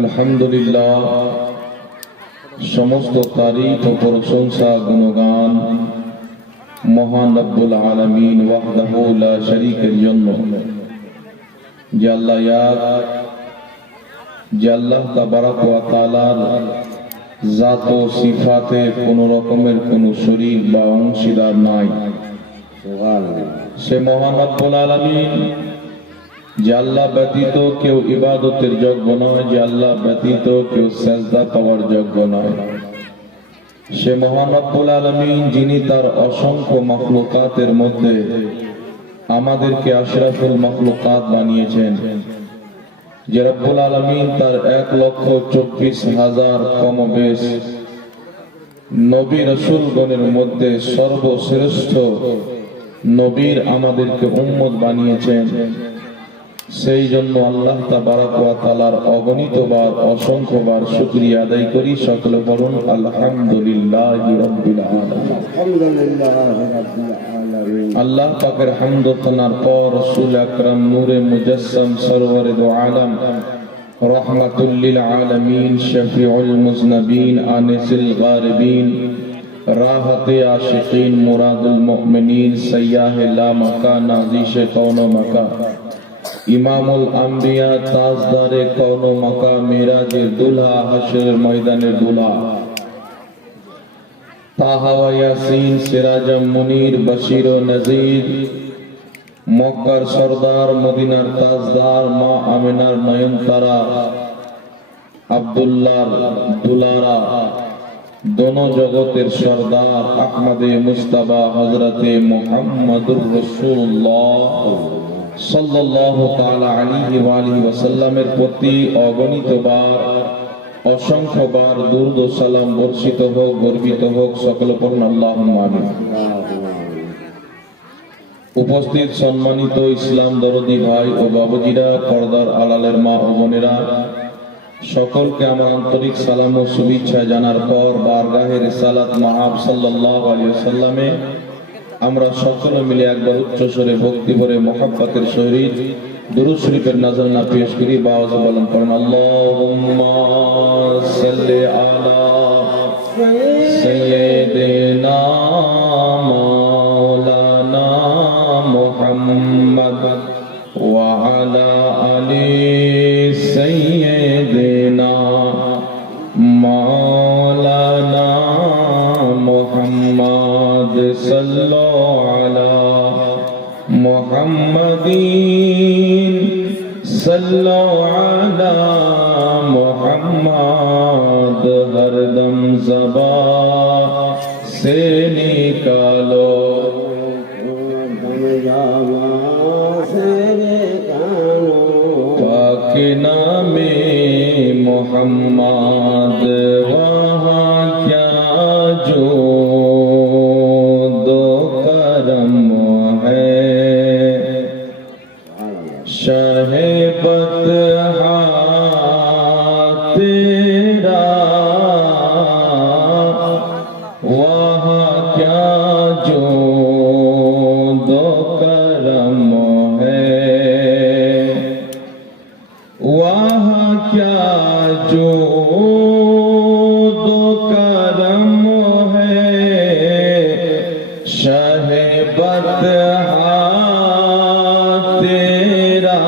আলহামদুলিল্লাহ, সমস্ত তারিফ ও প্রশংসা গুণগান মহান রব্বুল আলামিন ওয়াহদাহু লা শারীকের জন্য। যে আল্লাহ তাবারক ওয়া তাআলার জাত ও সিফাতে কোন রকমের কোন শরীক বা অংশীদার নাই। সে মহান রব্বুল আলামিন, যে আল্লাহ ব্যতীত কেউ ইবাদতের যোগ্য নয়, যে আল্লাহ ব্যতীত কেউ সেজদা পাওয়ার যোগ্য নয়। সে মহান রব্বুল আলামিন, যিনি তার অসংখ্য মাখলুকাতের মধ্যে আমাদেরকে আশরাফুল মাখলুকাত বানিয়েছেন। যে রব্বুল আলামিন তার 1,24,000 কমবেশ নবী রাসূলগণের মধ্যে সর্বশ্রেষ্ঠ নবীর আমাদেরকে উম্মত বানিয়েছেন। সেই জন্য আল্লাহ তাবারক ওয়া তাআলার অগণিতবার অসংখ্যবার শুকরিয়া আদায় করি। সকলে বলুন আলহামদুলিল্লাহি রাব্বিল আলামিন। আল্লাহ পাকের হামদ ও তানার পর রাসূল আকরাম নূরে মুজাসসাম সরওয়ারে দো আলম রাহমাতুল লিল আলামিন শফিউল মুজনবিন আনিসিল গারিবিন রাহতে আশিকিন মুরাদুল মুমিনিন সাইয়্যাহে লা মাকা নাজিশে কওনো মাকা ইমামুল আম্বিয়া তাজদারে কওনো মাকা মিরাজের দুলহা হাশরের ময়দানের দুলহা তাহা ওয়া ইয়াসিন সিরাজাম মুনির বশীর ও নজির মক্কার সরদার মদিনার তাজদার মা আমিনার নয়নতারা আব্দুল্লাহর দুলারা दोनों जगतेर सरदार अहमदे मुस्तफा हजरते मुहम्मदुर रसूलुल्लाह सल्लल्लाहु ताआला अलैहि वा आलिहि वसल्लमेर प्रति अगणितबार असंख्यबार दुरूद ও সালাম বর্ষিত হোক, গর্বিত হোক। সকলে পড়ুন আল্লাহুম্মা আমিন। উপস্থিত সম্মানিত ইসলাম দরদি ভাই ও বাবুজিরা, পর্দার আড়ালের মা ও বোনেরা, সকলকে আমার আন্তরিক সালাম ও শুভেচ্ছা জানার পর বারগাহে রিসালাত মাআব সাল্লাল্লাহু আলাইহি ওয়াসাল্লামে আমরা সকলে মিলে একবার উচ্চ স্বরে ভক্তি ভরে মুহাব্বতের সহিত দুরূদ শরীফের নাযরানা পেশ করি। বাওয়াজ বলেন করেন আল্লাহুম্মা সাল্লি আলা সাইয়্যিদিনা মাওলানা মুহাম্মদ ওয়া আলা আলি সাইয়্যিদিনা মাওলানা মুহাম্মদ সাল্লাল্লাহু আলা মুহাম্মাদিন সাল্লাল্লাহু আলা মুহাম্মদ হরদম ज़बान से निकालो पाक नामे मुहम्मद वहाँ क्या जो दो करम है शाहे बतहा तेरा वहाँ क्या जो दो करम है वहाँ क्या जो दो करम है शाहे बतहा तेरा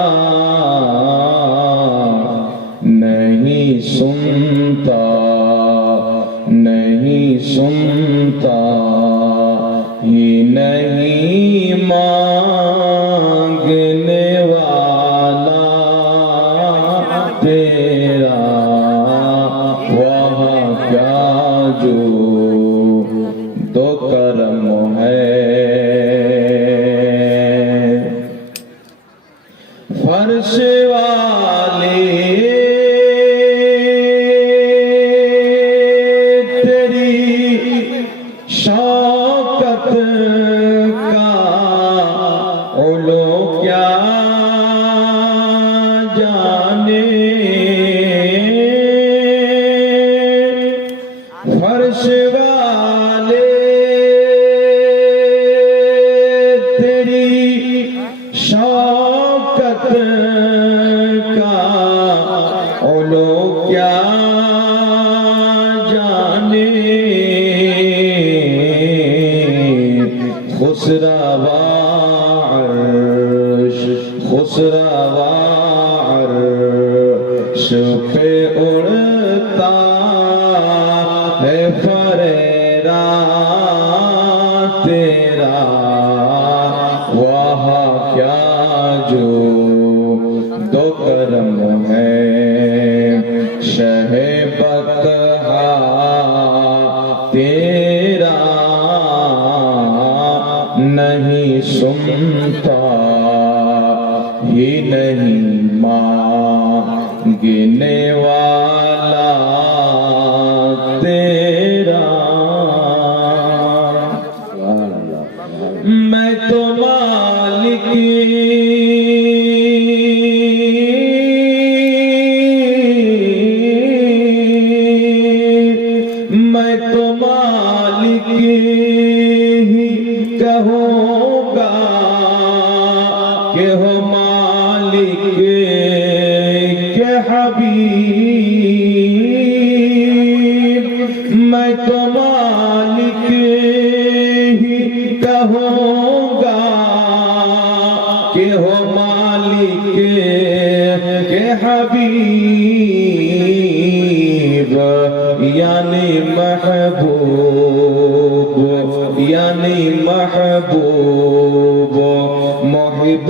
नहीं सुनता नहीं सुनता ही नहीं मांगने वाला तेरा वहाँ क्या जो दो करम है फर्श वाले तेरी शौकत का उलो क्या जाने फर्श علو کیا جانے خسروا عرش خسروا عرش پہ اڑتا ہے فریرا تیرا وہاں کیا جو دو کرم ہے شہ بطحا تیرا نہیں سنتا ہی نہیں مانگنے والا تیرا میں تو مالک میں تو مالک ہی کہوں گا کہ ہو مالک کے حبیب میں تو مالک ہی کہوں گا کہ ہو مالک کے حبیب یعنی محبوب یعنی محبوب محب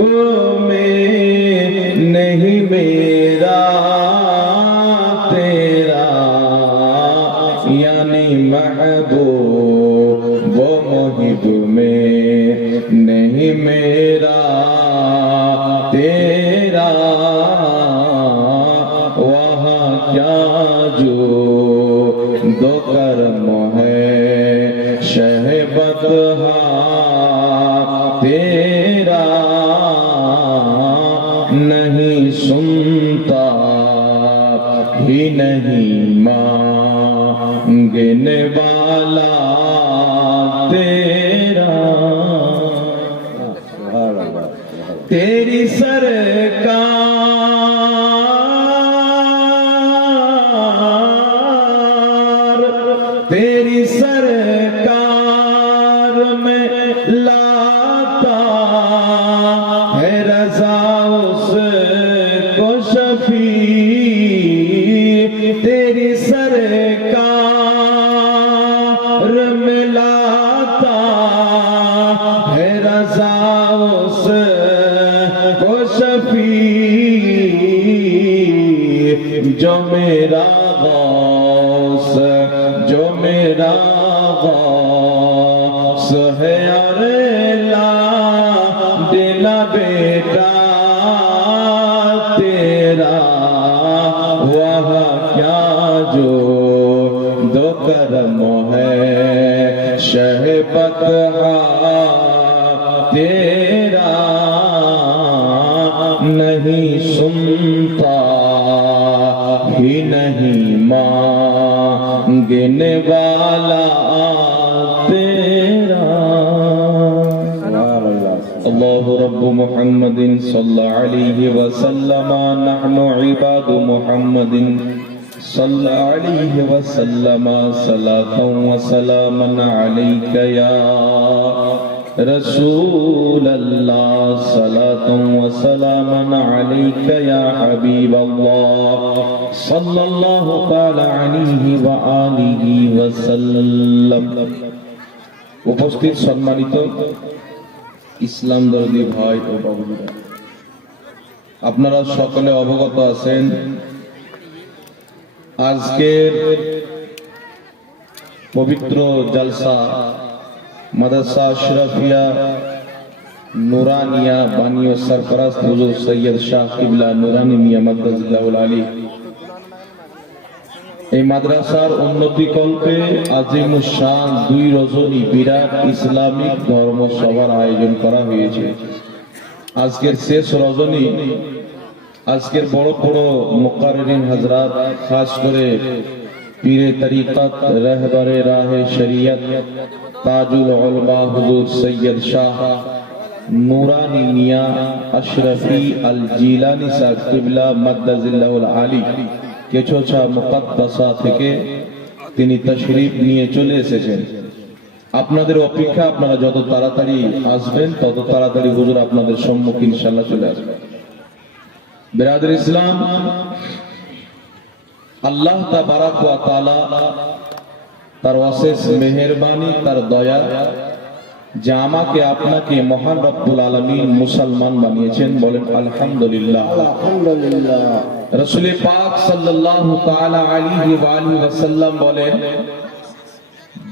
میں نہیں میرا تیرا یعنی محبوب محب میں نہیں میرا تیرا وہاں کیا جو دو کرم ہے شہ بطحا تیرا نہیں سنتا ہی نہیں مانگنے والا تیرا تیری سرکار تیری سرکار میں لاتا ہے رضا اس کو شفیع تیری سرکار میں لاتا ہے رضا اس کو شفیع جو میرا غوث جو میرا غوث ہے اور لا دلا بیٹا تیرا وہاں کیا جو دو کرم ہے شہ بطحا تیرا نہیں سنتا ہی نہیں مانگنے والا تیرا اللہ رب محمد صلی علیہ وسلم نحن عباد محمد صلی علیہ وسلم صلاة وسلاما علیک یا رسول اللہ صلاة وسلاما علیک یا حبیب اللہ صلی اللہ تعالی علیہ وآلہ وسلم উপস্থিত সম্মানিত ইসলাম দরদি ভাই ও বাবুরা আপনারা সকলে অবগত আছেন আজকের পবিত্র জলসা মাদ্রাসা আশরাফিয়া নুরানিয়া বানিও সরফরাজ হুজুর সৈয়দ শাহ কিবলা নুরানি মিয়া মাদ্দাজিল্লাহুল আলী এই মাদ্রাসার উন্নতি কল্পে আজিমুস শান 2 রজনী বিরাট ইসলামিক ধর্ম সভার আয়োজন করা হয়েছে। আজকের শেষ রজনী আজকের বড় বড় মুকাররিন হযরত খাস করে পীরে তরিকত রাহবারে রাহে শরিয়ত তাজুল উলমা হুজুর সৈয়দ শাহ নুরানি মিয়া আশরাফি আল জিলানী সাহেব কিবলা মাদ্দাজিল্লাহুল আলী কেছোছা মুকাদ্দাসা থেকে তিনি তাশরীফ নিয়ে চলে এসেছেন। আপনাদের অপেক্ষা, আপনারা যত তাড়াতাড়ি আসবেন তত তাড়াতাড়ি হুজুর আপনাদের সম্মুখে ইনশাআল্লাহ চলে আসবেন। বিরাদর ইসলাম, আল্লাহ তাবারাক ওয়া তাআলা তার অশেষ মেহেরবানি, তার দয়া যে আমাকে আপনাকে মহান রব্বুল আলামিন মুসলমান বানিয়েছেন। বলেন আলহামদুলিল্লাহ। আলহামদুলিল্লাহ। রাসূল পাক সাল্লাল্লাহু তাআলা আলাইহি ওয়া আলিহি ওয়াসাল্লাম বলেন,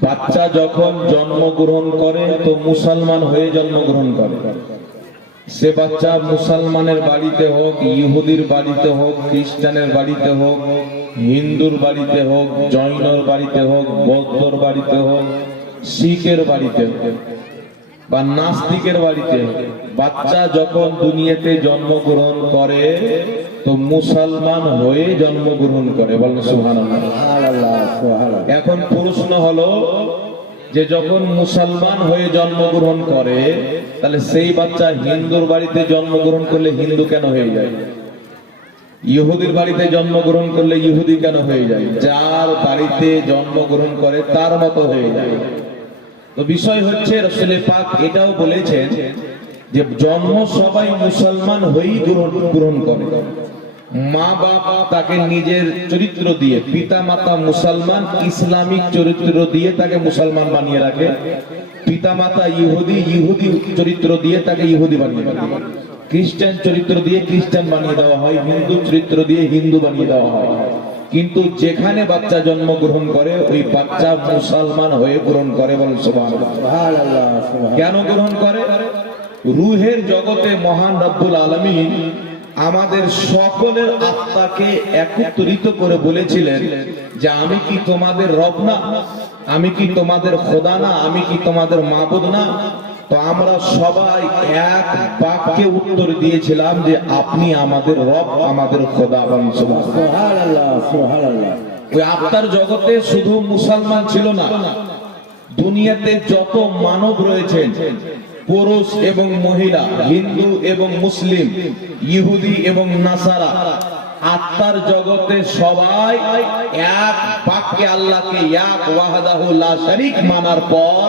বাচ্চা যখন জন্মগ্রহণ করে তো মুসলমান হয়ে জন্মগ্রহণ করে। সে বাচ্চা মুসলমানের বাড়িতে হোক, ইহুদির বাড়িতে হোক, খ্রিস্টানের বাড়িতে হোক, হিন্দুর বাড়িতে হোক, জৈনর বাড়িতে হোক, বৌদ্ধর বাড়িতে হোক, শিখের বাড়িতে হোক বা নাস্তিকের বাড়িতে হোক, বাচ্চা যখন দুনিয়াতে জন্মগ্রহণ করে তো মুসলমান হয়ে জন্মগ্রহণ করে। বলেন সুবহানাল্লাহ। এখন প্রশ্ন হলো যে যখন মুসলমান হয়ে জন্মগ্রহণ করে তাহলে সেই বাচ্চা হিন্দুর বাড়িতে জন্মগ্রহণ করলে হিন্দু কেন হয়ে যায়? ইহুদির বাড়িতে জন্মগ্রহণ করলে ইহুদি কেন হয়ে যায়? যার বাড়িতে জন্মগ্রহণ করে তার মতো হয়ে যায়। তো বিষয় হচ্ছে রাসূল পাক এটাও বলেছেন যে জন্ম সবাই মুসলমান হয়েই গ্রহণ করে। মা বাপ তাকে নিজের চরিত্র দিয়ে, পিতা মাতা মুসলমান, ইসলামিক চরিত্র দিয়ে তাকে মুসলমান বানিয়ে রাখে। পিতা মাতা ইহুদি, ইহুদি চরিত্র দিয়ে তাকে ইহুদি বানিয়ে রাখে। খ্রিস্টান চরিত্র দিয়ে খ্রিস্টান বানিয়ে দেওয়া হয়, হিন্দু চরিত্র দিয়ে হিন্দু বানিয়ে দেওয়া হয়। কিন্তু যেখানে বাচ্চা জন্মগ্রহণ করে ওই বাচ্চা মুসলমান হয়ে গ্রহণ করে। বলেন সুবহানাল্লাহ। কেন গ্রহণ করে? রূহের জগতে মহান রব্বুল আলামিন আমাদের সকলের আত্মাকে একত্রিত করে বলেছিলেন যে আমি কি তোমাদের রব না? আমি কি তোমাদের খোদা না? আমি কি তোমাদের মাবুদ না? তো আমরা সবাই এক বাক্যে উত্তর দিয়েছিলাম যে আপনি আমাদের রব, আমাদের খোদা। সুবহানাল্লাহ, সুবহানাল্লাহ। ওই আত্মার জগতে শুধু মুসলমান ছিল না, দুনিয়াতে যত মানব রয়েছেন, পুরুষ এবং মহিলা, হিন্দু এবং মুসলিম, ইহুদি এবং নাসারা, আত্মার জগতে সবাই এক বাক্যে আল্লাহকে এক ওয়াহদাহু লা শারীক মানার পর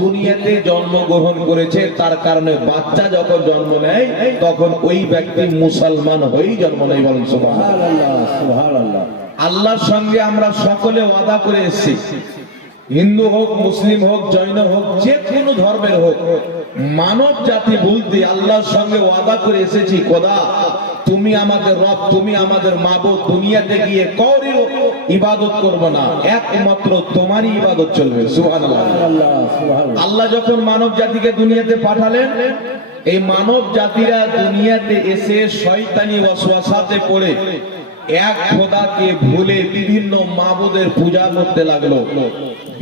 দুনিয়াতে জন্মগ্রহণ করেছে। তার কারণে বাচ্চা যখন জন্ম নেয় তখন ওই ব্যক্তি মুসলমান হয়েই জন্ম নেয়। বলেন সুবহানাল্লাহ, সুবহানাল্লাহ। আল্লাহর সঙ্গে আমরা সকলে ওয়াদা করে এসেছি, হিন্দু হোক, মুসলিম হোক, জৈন হোক, যে কোনো ধর্মের হোক, মানব জাতি বলতে আল্লাহর সঙ্গে ওয়াদা করে এসেছি, খোদা তুমি আমাদের রব, তুমি আমাদের মাবুদ। দুনিয়াতে গিয়ে কারো ইবাদত করব না, একমাত্র তোমারই ইবাদত চলবে। সুবহানাল্লাহ। আল্লাহ যখন মানব জাতিকে দুনিয়াতে পাঠালেন, এই মানব জাতিরা দুনিয়াতে এসে শয়তানি ওয়াসওয়াসাতে পড়ে এক খোদাকে ভুলে বিভিন্ন মাবুদের পূজা করতে লাগলো,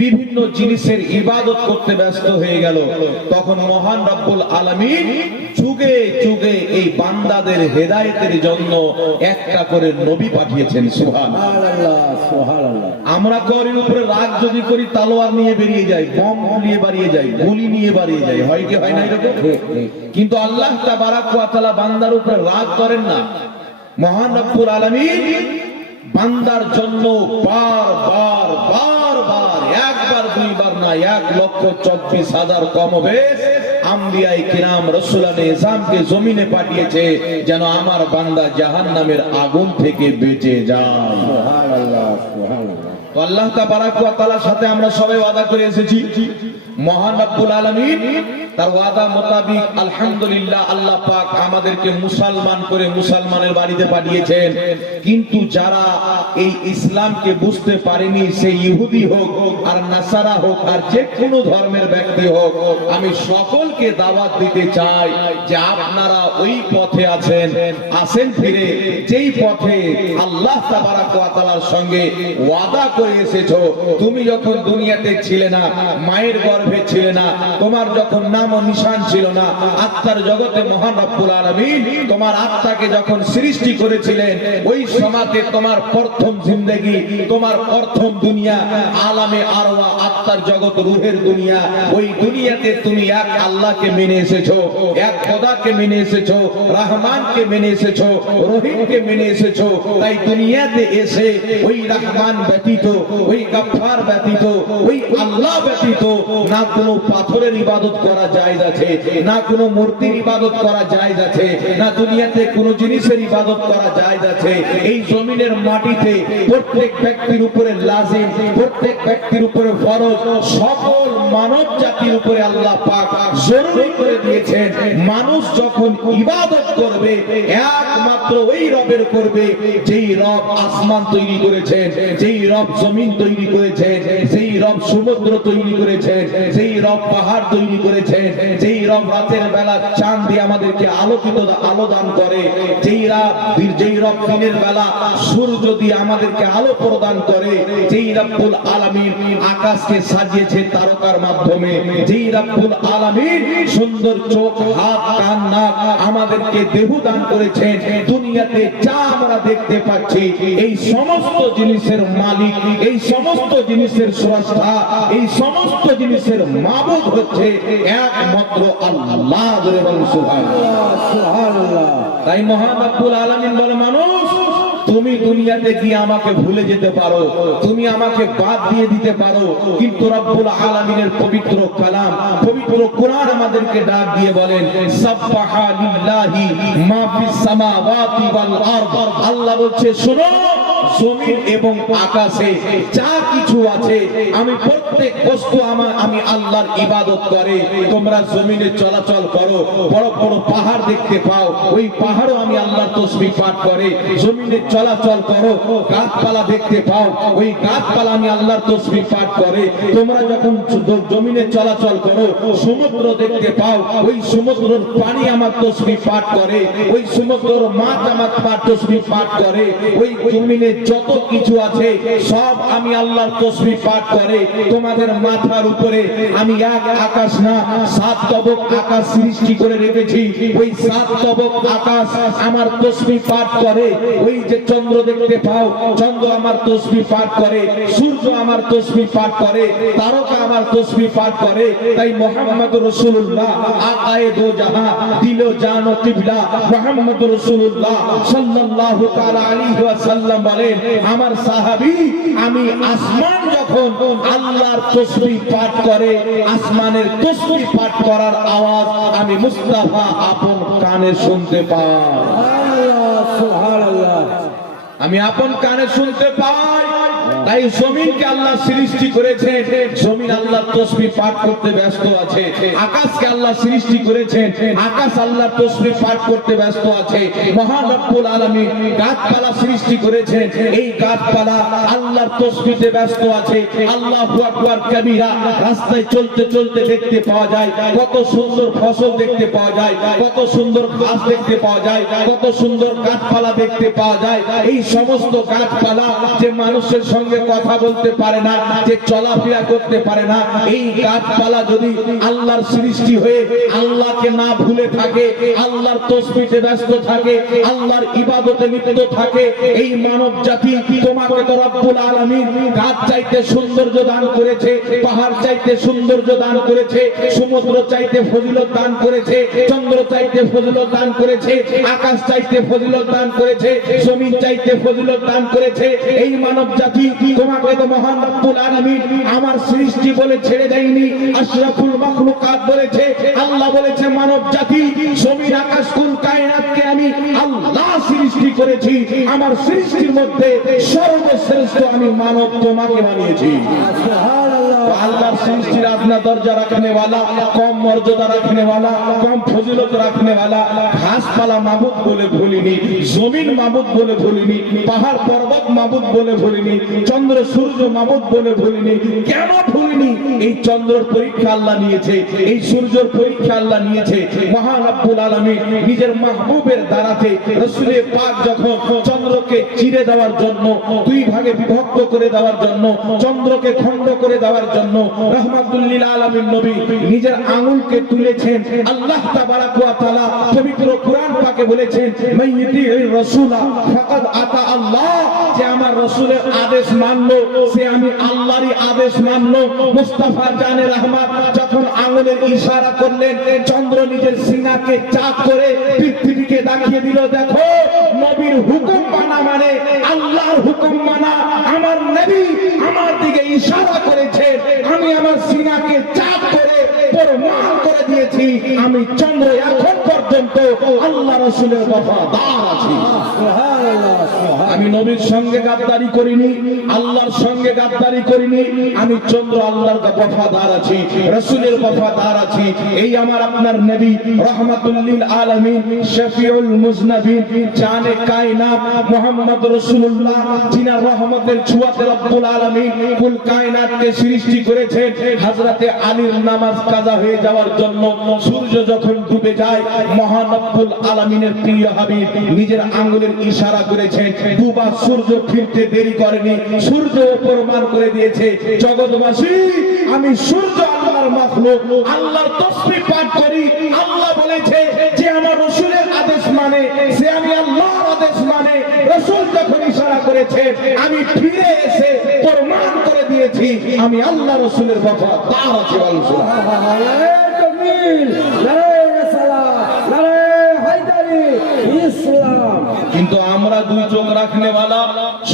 বিভিন্ন জিনিসের ইবাদত করতে ব্যস্ত হয়ে গেল। তখন মহান রব্বুল আলামিন যুগে যুগে এই বান্দাদের হেদায়েতের জন্য একটা করে নবী পাঠিয়েছেন। সুবহানাল্লাহ, সুবহানাল্লাহ। আমরা করির উপরে রাগ যদি করি, তালোয়ার নিয়ে বেরিয়ে যাই, বম নিয়ে বেরিয়ে যাই, গুলি নিয়ে বেরিয়ে যাই, হয় কি হয় না এরকম? কিন্তু আল্লাহ তাবারাক ওয়া তাআলা বান্দার উপরে রাগ করেন না। মহান রব্বুল আলামিন বান্দার জন্য বারবার বারবার, একবার দুইবার না, 1,24,000 কমবেশ আম্বিয়ায়ে কিরাম রাসূলানে ইসলামকে জমিনে পাঠিয়েছে যেন আমার বান্দা জাহান্নামের আগুন থেকে বেঁচে যায়। সুবহানাল্লাহ, সুবহানাল্লাহ। তো আল্লাহ তাবারাক ওয়া তাআলার সাথে আমরা সবাই ওয়াদা করে এসেছি। মহান রব্বুল আলামিন তার ওয়াদা মোতাবিক আলহামদুলিল্লাহ আল্লাহ পাক আমাদেরকে মুসলমান করে মুসলমানের বাড়িতে পাঠিয়েছেন। কিন্তু যারা এই ইসলামকে বুঝতে পারেনি, সে ইহুদি হোক আর নাসারা হোক আর যে কোনো ধর্মের ব্যক্তি হোক, আমি সকলকে দাওয়াত দিতে চাই যে আপনারা ওই পথে আছেন, আসেন ফিরে যেই পথে আল্লাহ তাবারাক ওয়া তাআলার সঙ্গে ওয়াদা করে এসেছো। তুমি যখন দুনিয়াতে ছিলে না, মায়ের গর্ভে গর্ভে ছিলে না, তোমার যখন নাম ও নিশান ছিল না, আত্মার জগতে মহান রব্বুল আলামিন তোমার আত্মাকে যখন সৃষ্টি করেছিলেন, ওই সময়তে তোমার প্রথম জিন্দেগি, তোমার প্রথম দুনিয়া আলামে আরওয়া, আত্মার জগৎ, রূহের দুনিয়া। ওই দুনিয়াতে তুমি এক আল্লাহকে মেনে এসেছো, এক খোদাকে মেনে এসেছো, রহমানকে মেনে এসেছো, রহিমকে মেনে এসেছো। তাই দুনিয়াতে এসে ওই রহমান ব্যতীত, ওই গফফার ব্যতীত, ওই আল্লাহ ব্যতীত না কোনো পাথরের ইবাদত করা জায়েজ আছে, না কোনো মূর্তির ইবাদত করা জায়েজ আছে, না দুনিয়াতে কোনো জিনিসের ইবাদত করা জায়েজ আছে। এই জমিনের মাটিতে প্রত্যেক ব্যক্তির উপরে লাজিম, প্রত্যেক ব্যক্তির উপরে ফরজ, সকল মানব জাতির উপরে আল্লাহ পাক জরুরি করে দিয়েছেন, মানুষ যখন ইবাদত করবে একমাত্র ওই রবের করবে যেই রব আসমান তৈরি করেছেন, যেই রব জমিন তৈরি করেছেন, যেই রব সমুদ্র তৈরি করেছেন, যেই রব পাহাড় তৈরি করেছেন, যেই রব রাতের বেলা চাঁদ দিয়ে আমাদেরকে আলোকিত আলো দান করে, যেই রব দিনের বেলা সূর্য দিয়ে আমাদেরকে আলো প্রদান করে, যেই রব্বুল আলামিন আকাশকে সাজিয়েছে তারকার মাধ্যমে, যেই রব্বুল আলামিন সুন্দর চোখ, হাত, কান, নাক আমাদেরকে দেহ দান করেছেন, দুনিয়াতে যা আমরা দেখতে পাচ্ছি এই সমস্ত জিনিসের মালিক, এই সমস্ত জিনিসের স্রষ্টা, এই সমস্ত জিনিসের মাবুদ হচ্ছে একমাত্র আল্লাহ। সুবহানাল্লাহ। তাই মহান রব্বুল আলামিন বলে, মানুষ তুমি দুনিয়াতে গিয়ে আমাকে ভুলে যেতে পারো, তুমি আমাকে বাদ দিয়ে দিতে পারো, কিন্তু রব্বুল আলামিনের পবিত্র কালাম, পবিত্র কোরআন আমাদেরকে ডাক দিয়ে বলেন, সাব্বাহা লিল্লাহি মা ফিস সামাওয়াতি ওয়াল আরদ। আল্লাহ বলছে, শোনো, জমিন এবং আকাশে যা কিছু আছে, আমি প্রত্যেক বস্তু আমি আল্লাহর ইবাদত করে। তোমরা জমিনে চলাচল করো, বড় বড় পাহাড় দেখতে পাও, ওই পাহাড়ও আমি আল্লাহর তাসবিহ পাঠ করে। জমিনে চলাচল করো, গাছপালা দেখতে পাও, ওই গাছপালা আমি আল্লাহর তাসবিহ পাঠ করে। তোমরা যখন জমিনে চলাচল করো, সমুদ্র দেখতে পাও, ওই সমুদ্রের পানি আমার তাসবিহ পাঠ করে, ওই সমুদ্রের মাছ আমার তাসবিহ পাঠ করে। ওই জমিনে যত কিছু আছে সব আমি আল্লাহর তাসবিহ পাঠ করে। তোমাদের মাথার উপরে আমি এক আকাশ না 7 তবক আকাশ সৃষ্টি করে রেখেছি, ওই 7 তবক আকাশ আমার তাসবিহ পাঠ করে। ওই যে চন্দ্র দেখতে পাও, চন্দ্র আমার তাসবিহ পাঠ করে, সূর্য আমার তাসবিহ পাঠ করে, তারকা আমার তাসবিহ পাঠ করে। তাই মুহাম্মদুর রাসূলুল্লাহ আকায়ে দো জাহাঁ, দিলো জান ও কিবলা মুহাম্মদুর রাসূলুল্লাহ সাল্লাল্লাহু তাআলা আলাইহি ওয়াসাল্লাম বলেন, আমার সাহাবী আমি আসমান যখন আল্লাহর তাসবিহ পাঠ করে, আসমানের তাসবিহ পাঠ করার আওয়াজ আমি মুস্তাফা আপন কানে শুনতে পাই। সুবহানাল্লাহ। আমি আপন কানে শুনতে পাই। তাই জমিনকে আল্লাহ সৃষ্টি করেছেন, জমিন আল্লাহর তাসবিহ পাঠ করতে ব্যস্ত আছে। আকাশকে আল্লাহ সৃষ্টি করেছেন, আকাশ আল্লাহর তাসবিহ পাঠ করতে ব্যস্ত আছে। মহান রব্বুল আলামিন গাছপালা সৃষ্টি করেছেন, এই গাছপালা আল্লাহর তাসবিহে ব্যস্ত আছে। আল্লাহু আকবার কবীরা। রাস্তায় চলতে চলতে দেখতে পাওয়া যায় কত সুন্দর ফসল দেখতে পাওয়া যায়, কত সুন্দর ঘাস দেখতে পাওয়া যায়, কত সুন্দর গাছপালা দেখতে পাওয়া যায়। এই সমস্ত গাছপালা যে মানুষের সঙ্গে কথা বলতে পারে না, যে চলাফেরা করতে পারে না, এই গাছপালা যদি আল্লাহর সৃষ্টি হয়ে আল্লাহকে না ভুলে থাকে, আল্লাহর তাসবিহে ব্যস্ত থাকে, আল্লাহর ইবাদতে লিপ্ত থাকে, এই মানব জাতি তোমাকে তো রব্বুল আলামিন গাছ চাইতে সৌন্দর্য দান করেছে, পাহাড় চাইতে সৌন্দর্য দান করেছে, সমুদ্র চাইতে ফজিলত দান করেছে, চন্দ্র চাইতে ফজিলত দান করেছে, আকাশ চাইতে ফজিলত দান করেছে, জমিন চাইতে ফজিলত দান করেছে। এই মানব জাতি তোমাকে তো মহান রব্বুল আলামিন আমার সৃষ্টি বলে ছেড়ে দেয়নি, আশরাফুল মাখলুকাত বলেছে। আল্লাহ বলেছে, মানব জাতি জমিন আকাশ কুল কায়নাতকে আমি আল্লাহ সৃষ্টি করেছি, আমার সৃষ্টির মধ্যে সর্বশ্রেষ্ঠ আমি মানব তোমাকে বানিয়েছি। সুবহানাল্লাহ। আল্লাহর সৃষ্টির আদনা দরজা রাখনে वाला, কম মর্যাদা রাখনে वाला, কম ফজিলত রাখনে वाला ঘাসপালা মাবুদ বলে ভুলিনি, জমিন মাবুদ বলে ভুলিনি, পাহাড় পর্বত মাবুদ বলে ভুলিনি, চন্দ্র সূর্য মাবুদ বলে ভুলিনি। কেন ভুলিনি? এই চন্দ্রের পরীক্ষা আল্লাহ নিয়েছে, এই সূর্যের পরীক্ষা আল্লাহ নিয়েছে। মহান রব্বুল আলামিন নিজের মাহবুবের দ্বারাতে রাসূলে পাক যখন চন্দ্রকে চিরে দেওয়ার জন্য, দুই ভাগে বিভক্ত করে দেওয়ার জন্য, চন্দ্রকে খণ্ড করে দেওয়ার জন্য রাহমাতুল লিল আলামিন নবী নিজের আঙ্গুলকে তুলেছেন। আল্লাহ তাবারাক ওয়া তাআলা পবিত্র কোরআন পাকে বলেছেন, মাইয়িতির রাসূলা ফাকাদ আতা আল্লাহ, যে আমার রাসূলের আদেশ মানলো সে আমি আল্লাহরই আদেশ মানলো। মুস্তাফা জানে রহমত যখন আঙ্গুলের ইশারা করলেন, চন্দ্র নিজের সিনাকে চাপ করে পৃথিবীকে দেখিয়ে দিল, দেখো নবীর হুকুম মানা মানে আল্লাহর হুকুম মানা। আমার নবী আমার দিকে ইশারা করেছে, আমি আমার সিনাকে চাপ করে প্রমাণ করে দিয়েছি আমি চন্দ্র এখন পর্যন্ত আল্লাহ রাসূলের ওয়াফাদার আছি। সুবহানাল্লাহ। আমি নবীর সঙ্গে গাদ্দারি করিনি, আল্লাহর সঙ্গে গাদ্দারি করিনি, আমি চন্দ্র আল্লাহর ওয়াফাদার আছি, রাসূলের ওয়াফাদার আছি। এই আমার আপনার নবী রাহমাতুল লিল আলামিন, শফিউল মুজনাবিন, জানে কায়নাত মুহাম্মদ রাসূলুল্লাহ, যিনি রহমতের ছোঁয়াতে রব্বুল আলামিন কুল কায়নাতকে সৃষ্টি করেছেন। হযরতে আলীর নামাজ কাজা হয়ে যাওয়ার জন্য সূর্য যখন ডুবে যায়, মহান রব্বুল আলামিনের প্রিয় হাবিব নিজের আঙ্গুলের ইশারা করেছেন, ডুবা সূর্য ফিরতে দেরি করেনি, সূর্য প্রমাণ করে দিয়েছে জগৎবাসী আমি সূর্য আল্লাহর মাখলুক, আল্লাহর তাসবিহ পাঠ করি। আল্লাহ বলেছে যে আমার রাসূলের আদেশ মানে সে আমি আল্লাহর আদেশ মানে। রাসূল যখন ইশারা করেছে আমি ফিরে এসে প্রমাণ করে দিয়েছি আমি আল্লাহ রাসূলের ওয়াফাদার আছি। কিন্তু আমরা দুই চোখ রাখনেওয়ালা,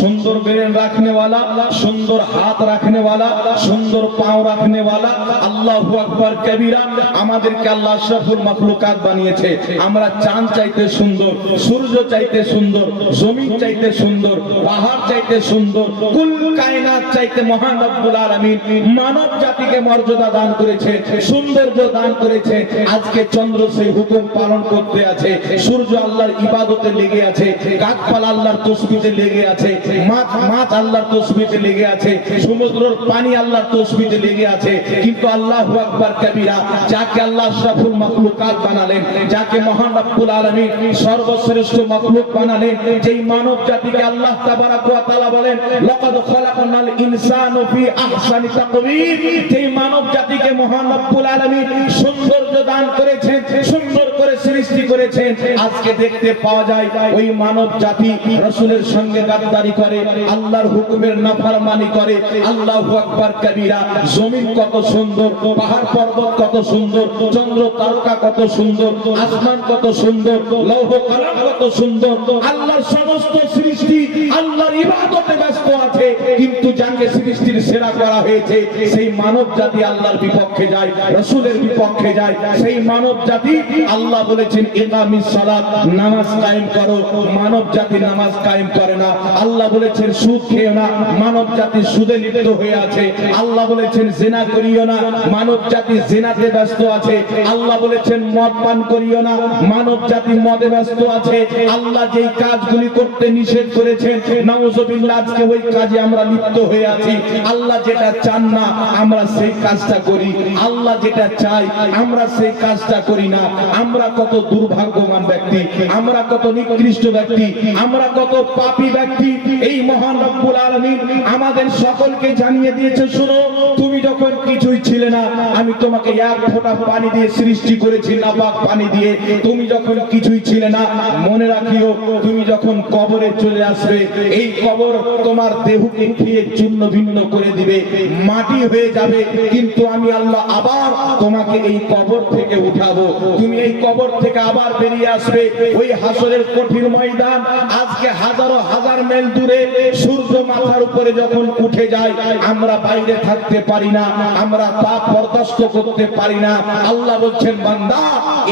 সুন্দর ব্রেন রাখনেওয়ালা, সুন্দর হাত রাখনেওয়ালা, সুন্দর পাও রাখনেওয়ালা, আল্লাহু আকবার কবীরা, আমাদেরকে আল্লাহ আশরাফুল মাখলুকাত বানিয়েছে। আমরা চাঁদ চাইতে সুন্দর, সূর্য চাইতে সুন্দর, জমিন চাইতে সুন্দর, পাহাড় চাইতে সুন্দর, কুল কায়নাত চাইতে মহান রব্বুল আলামিন মানব জাতিকে মর্যাদা দান করেছে, সৌন্দর্য দান করেছে। আজকে চন্দ্র সেই হুকুম পালন করতে আছে, সূর্য আল্লাহর ইবাদতে লেগে আছে, গাছপালা আল্লাহর তাসবিহে লেগে আছে, মাছ আল্লাহর তাসবিহে লেগে আছে, সমুদ্রের পানি আল্লাহর তাসবিহে লেগে আছে। কিন্তু আল্লাহু আকবার কবীরা, যাকে আল্লাহ আশরাফুল মাখলুকাত বানালেন, যাকে মহান রব্বুল আলামিন সর্বশ্রেষ্ঠ মাখলুক বানালেন, যেই মানব জাতিকে আল্লাহ তাবারাক ওয়া তাআলা বলেন লাকাদ খালাকনাল ইনসানা ফি আহসানি তাকওয়িম, যেই মানব জাতিকে মহান রব্বুল আলামিন সৌন্দর্য দান করেছেন, সুন্দর করে সৃষ্টি করেছেন। আজকে দেখতে পাওয়া যায় ওই মানব জাতি রাসূলের সঙ্গে গাদ্দারি করে, আল্লাহর হুকুমের নাফরমানি করে। আল্লাহু আকবার কবীরা। জমিন কত সুন্দর, পাহাড় পর্বত কত সুন্দর, চন্দ্র তারকা কত সুন্দর, আসমান কত সুন্দর, লৌহ কলম কত সুন্দর। আল্লাহর সমস্ত সৃষ্টি আল্লাহর ইবাদতে ব্যস্ত আছে, কিন্তু যাকে সৃষ্টির সেরা করা হয়েছে সেই মানব জাতি আল্লাহর বিপক্ষে যায়, রাসূলের বিপক্ষে যায়। সেই মানব জাতি আল্লাহ বলেছেন ইকামিস সালাত, নামাজ কায়েম করো। মানব জাতি নামাজ কায়েম করে না। আল্লাহ বলেছেন সুদ খেও না, মানব জাতি সুদে লিপ্ত হয়ে আছে। আল্লাহ বলেছেন জিনা করিও না, মানব জাতি জিনাতে ব্যস্ত আছে। আল্লাহ বলেছেন মদ পান করিও না, মানব জাতি মদে ব্যস্ত আছে। আল্লাহ যেই কাজগুলি করতে নিষেধ করেছেন, নাউযুবিল্লাহ আজকে ওই কাজে আমরা লিপ্ত হয়ে আছি। আল্লাহ যেটা চান না আমরা সেই কাজটা করি, আল্লাহ যেটা চাই আমরা সেই কাজটা করি না। আমরা কত দুর্ভাগ্যবান ব্যক্তি, আমরা কত নিকৃষ্ট ব্যক্তি, আমরা কত পাপী ব্যক্তি। এই মহান রব্বুল আলামিন আমাদের সকলকে জানিয়ে দিয়েছে, শুনো তুমি যখন কিছুই ছিলে না আমি তোমাকে এক ফোঁটা পানি দিয়ে সৃষ্টি করেছি, নাপাক পানি দিয়ে। তুমি যখন কিছুই ছিলে না, মনে রাখিও তুমি যখন কবরে চলে আসবে এই কবর তোমার দেহকে খেয়ে চূর্ণ ভিন্ন করে দিবে, মাটি হয়ে যাবে। কিন্তু আমি আল্লাহ আবার তোমাকে এই কবর থেকে উঠাবো, তুমি এই কবর থেকে আবার বেরিয়ে আসবে। ওই হাসরের কঠিন ময়দান আজকে হাজারো হাজার মাইল দূরে, সূর্য মাথার উপরে যখন উঠে যায় আমরা বাইরে থাকতে পারি না, আমরা তাপ বরদাস্ত করতে পারি না। আল্লাহ বলছেন বান্দা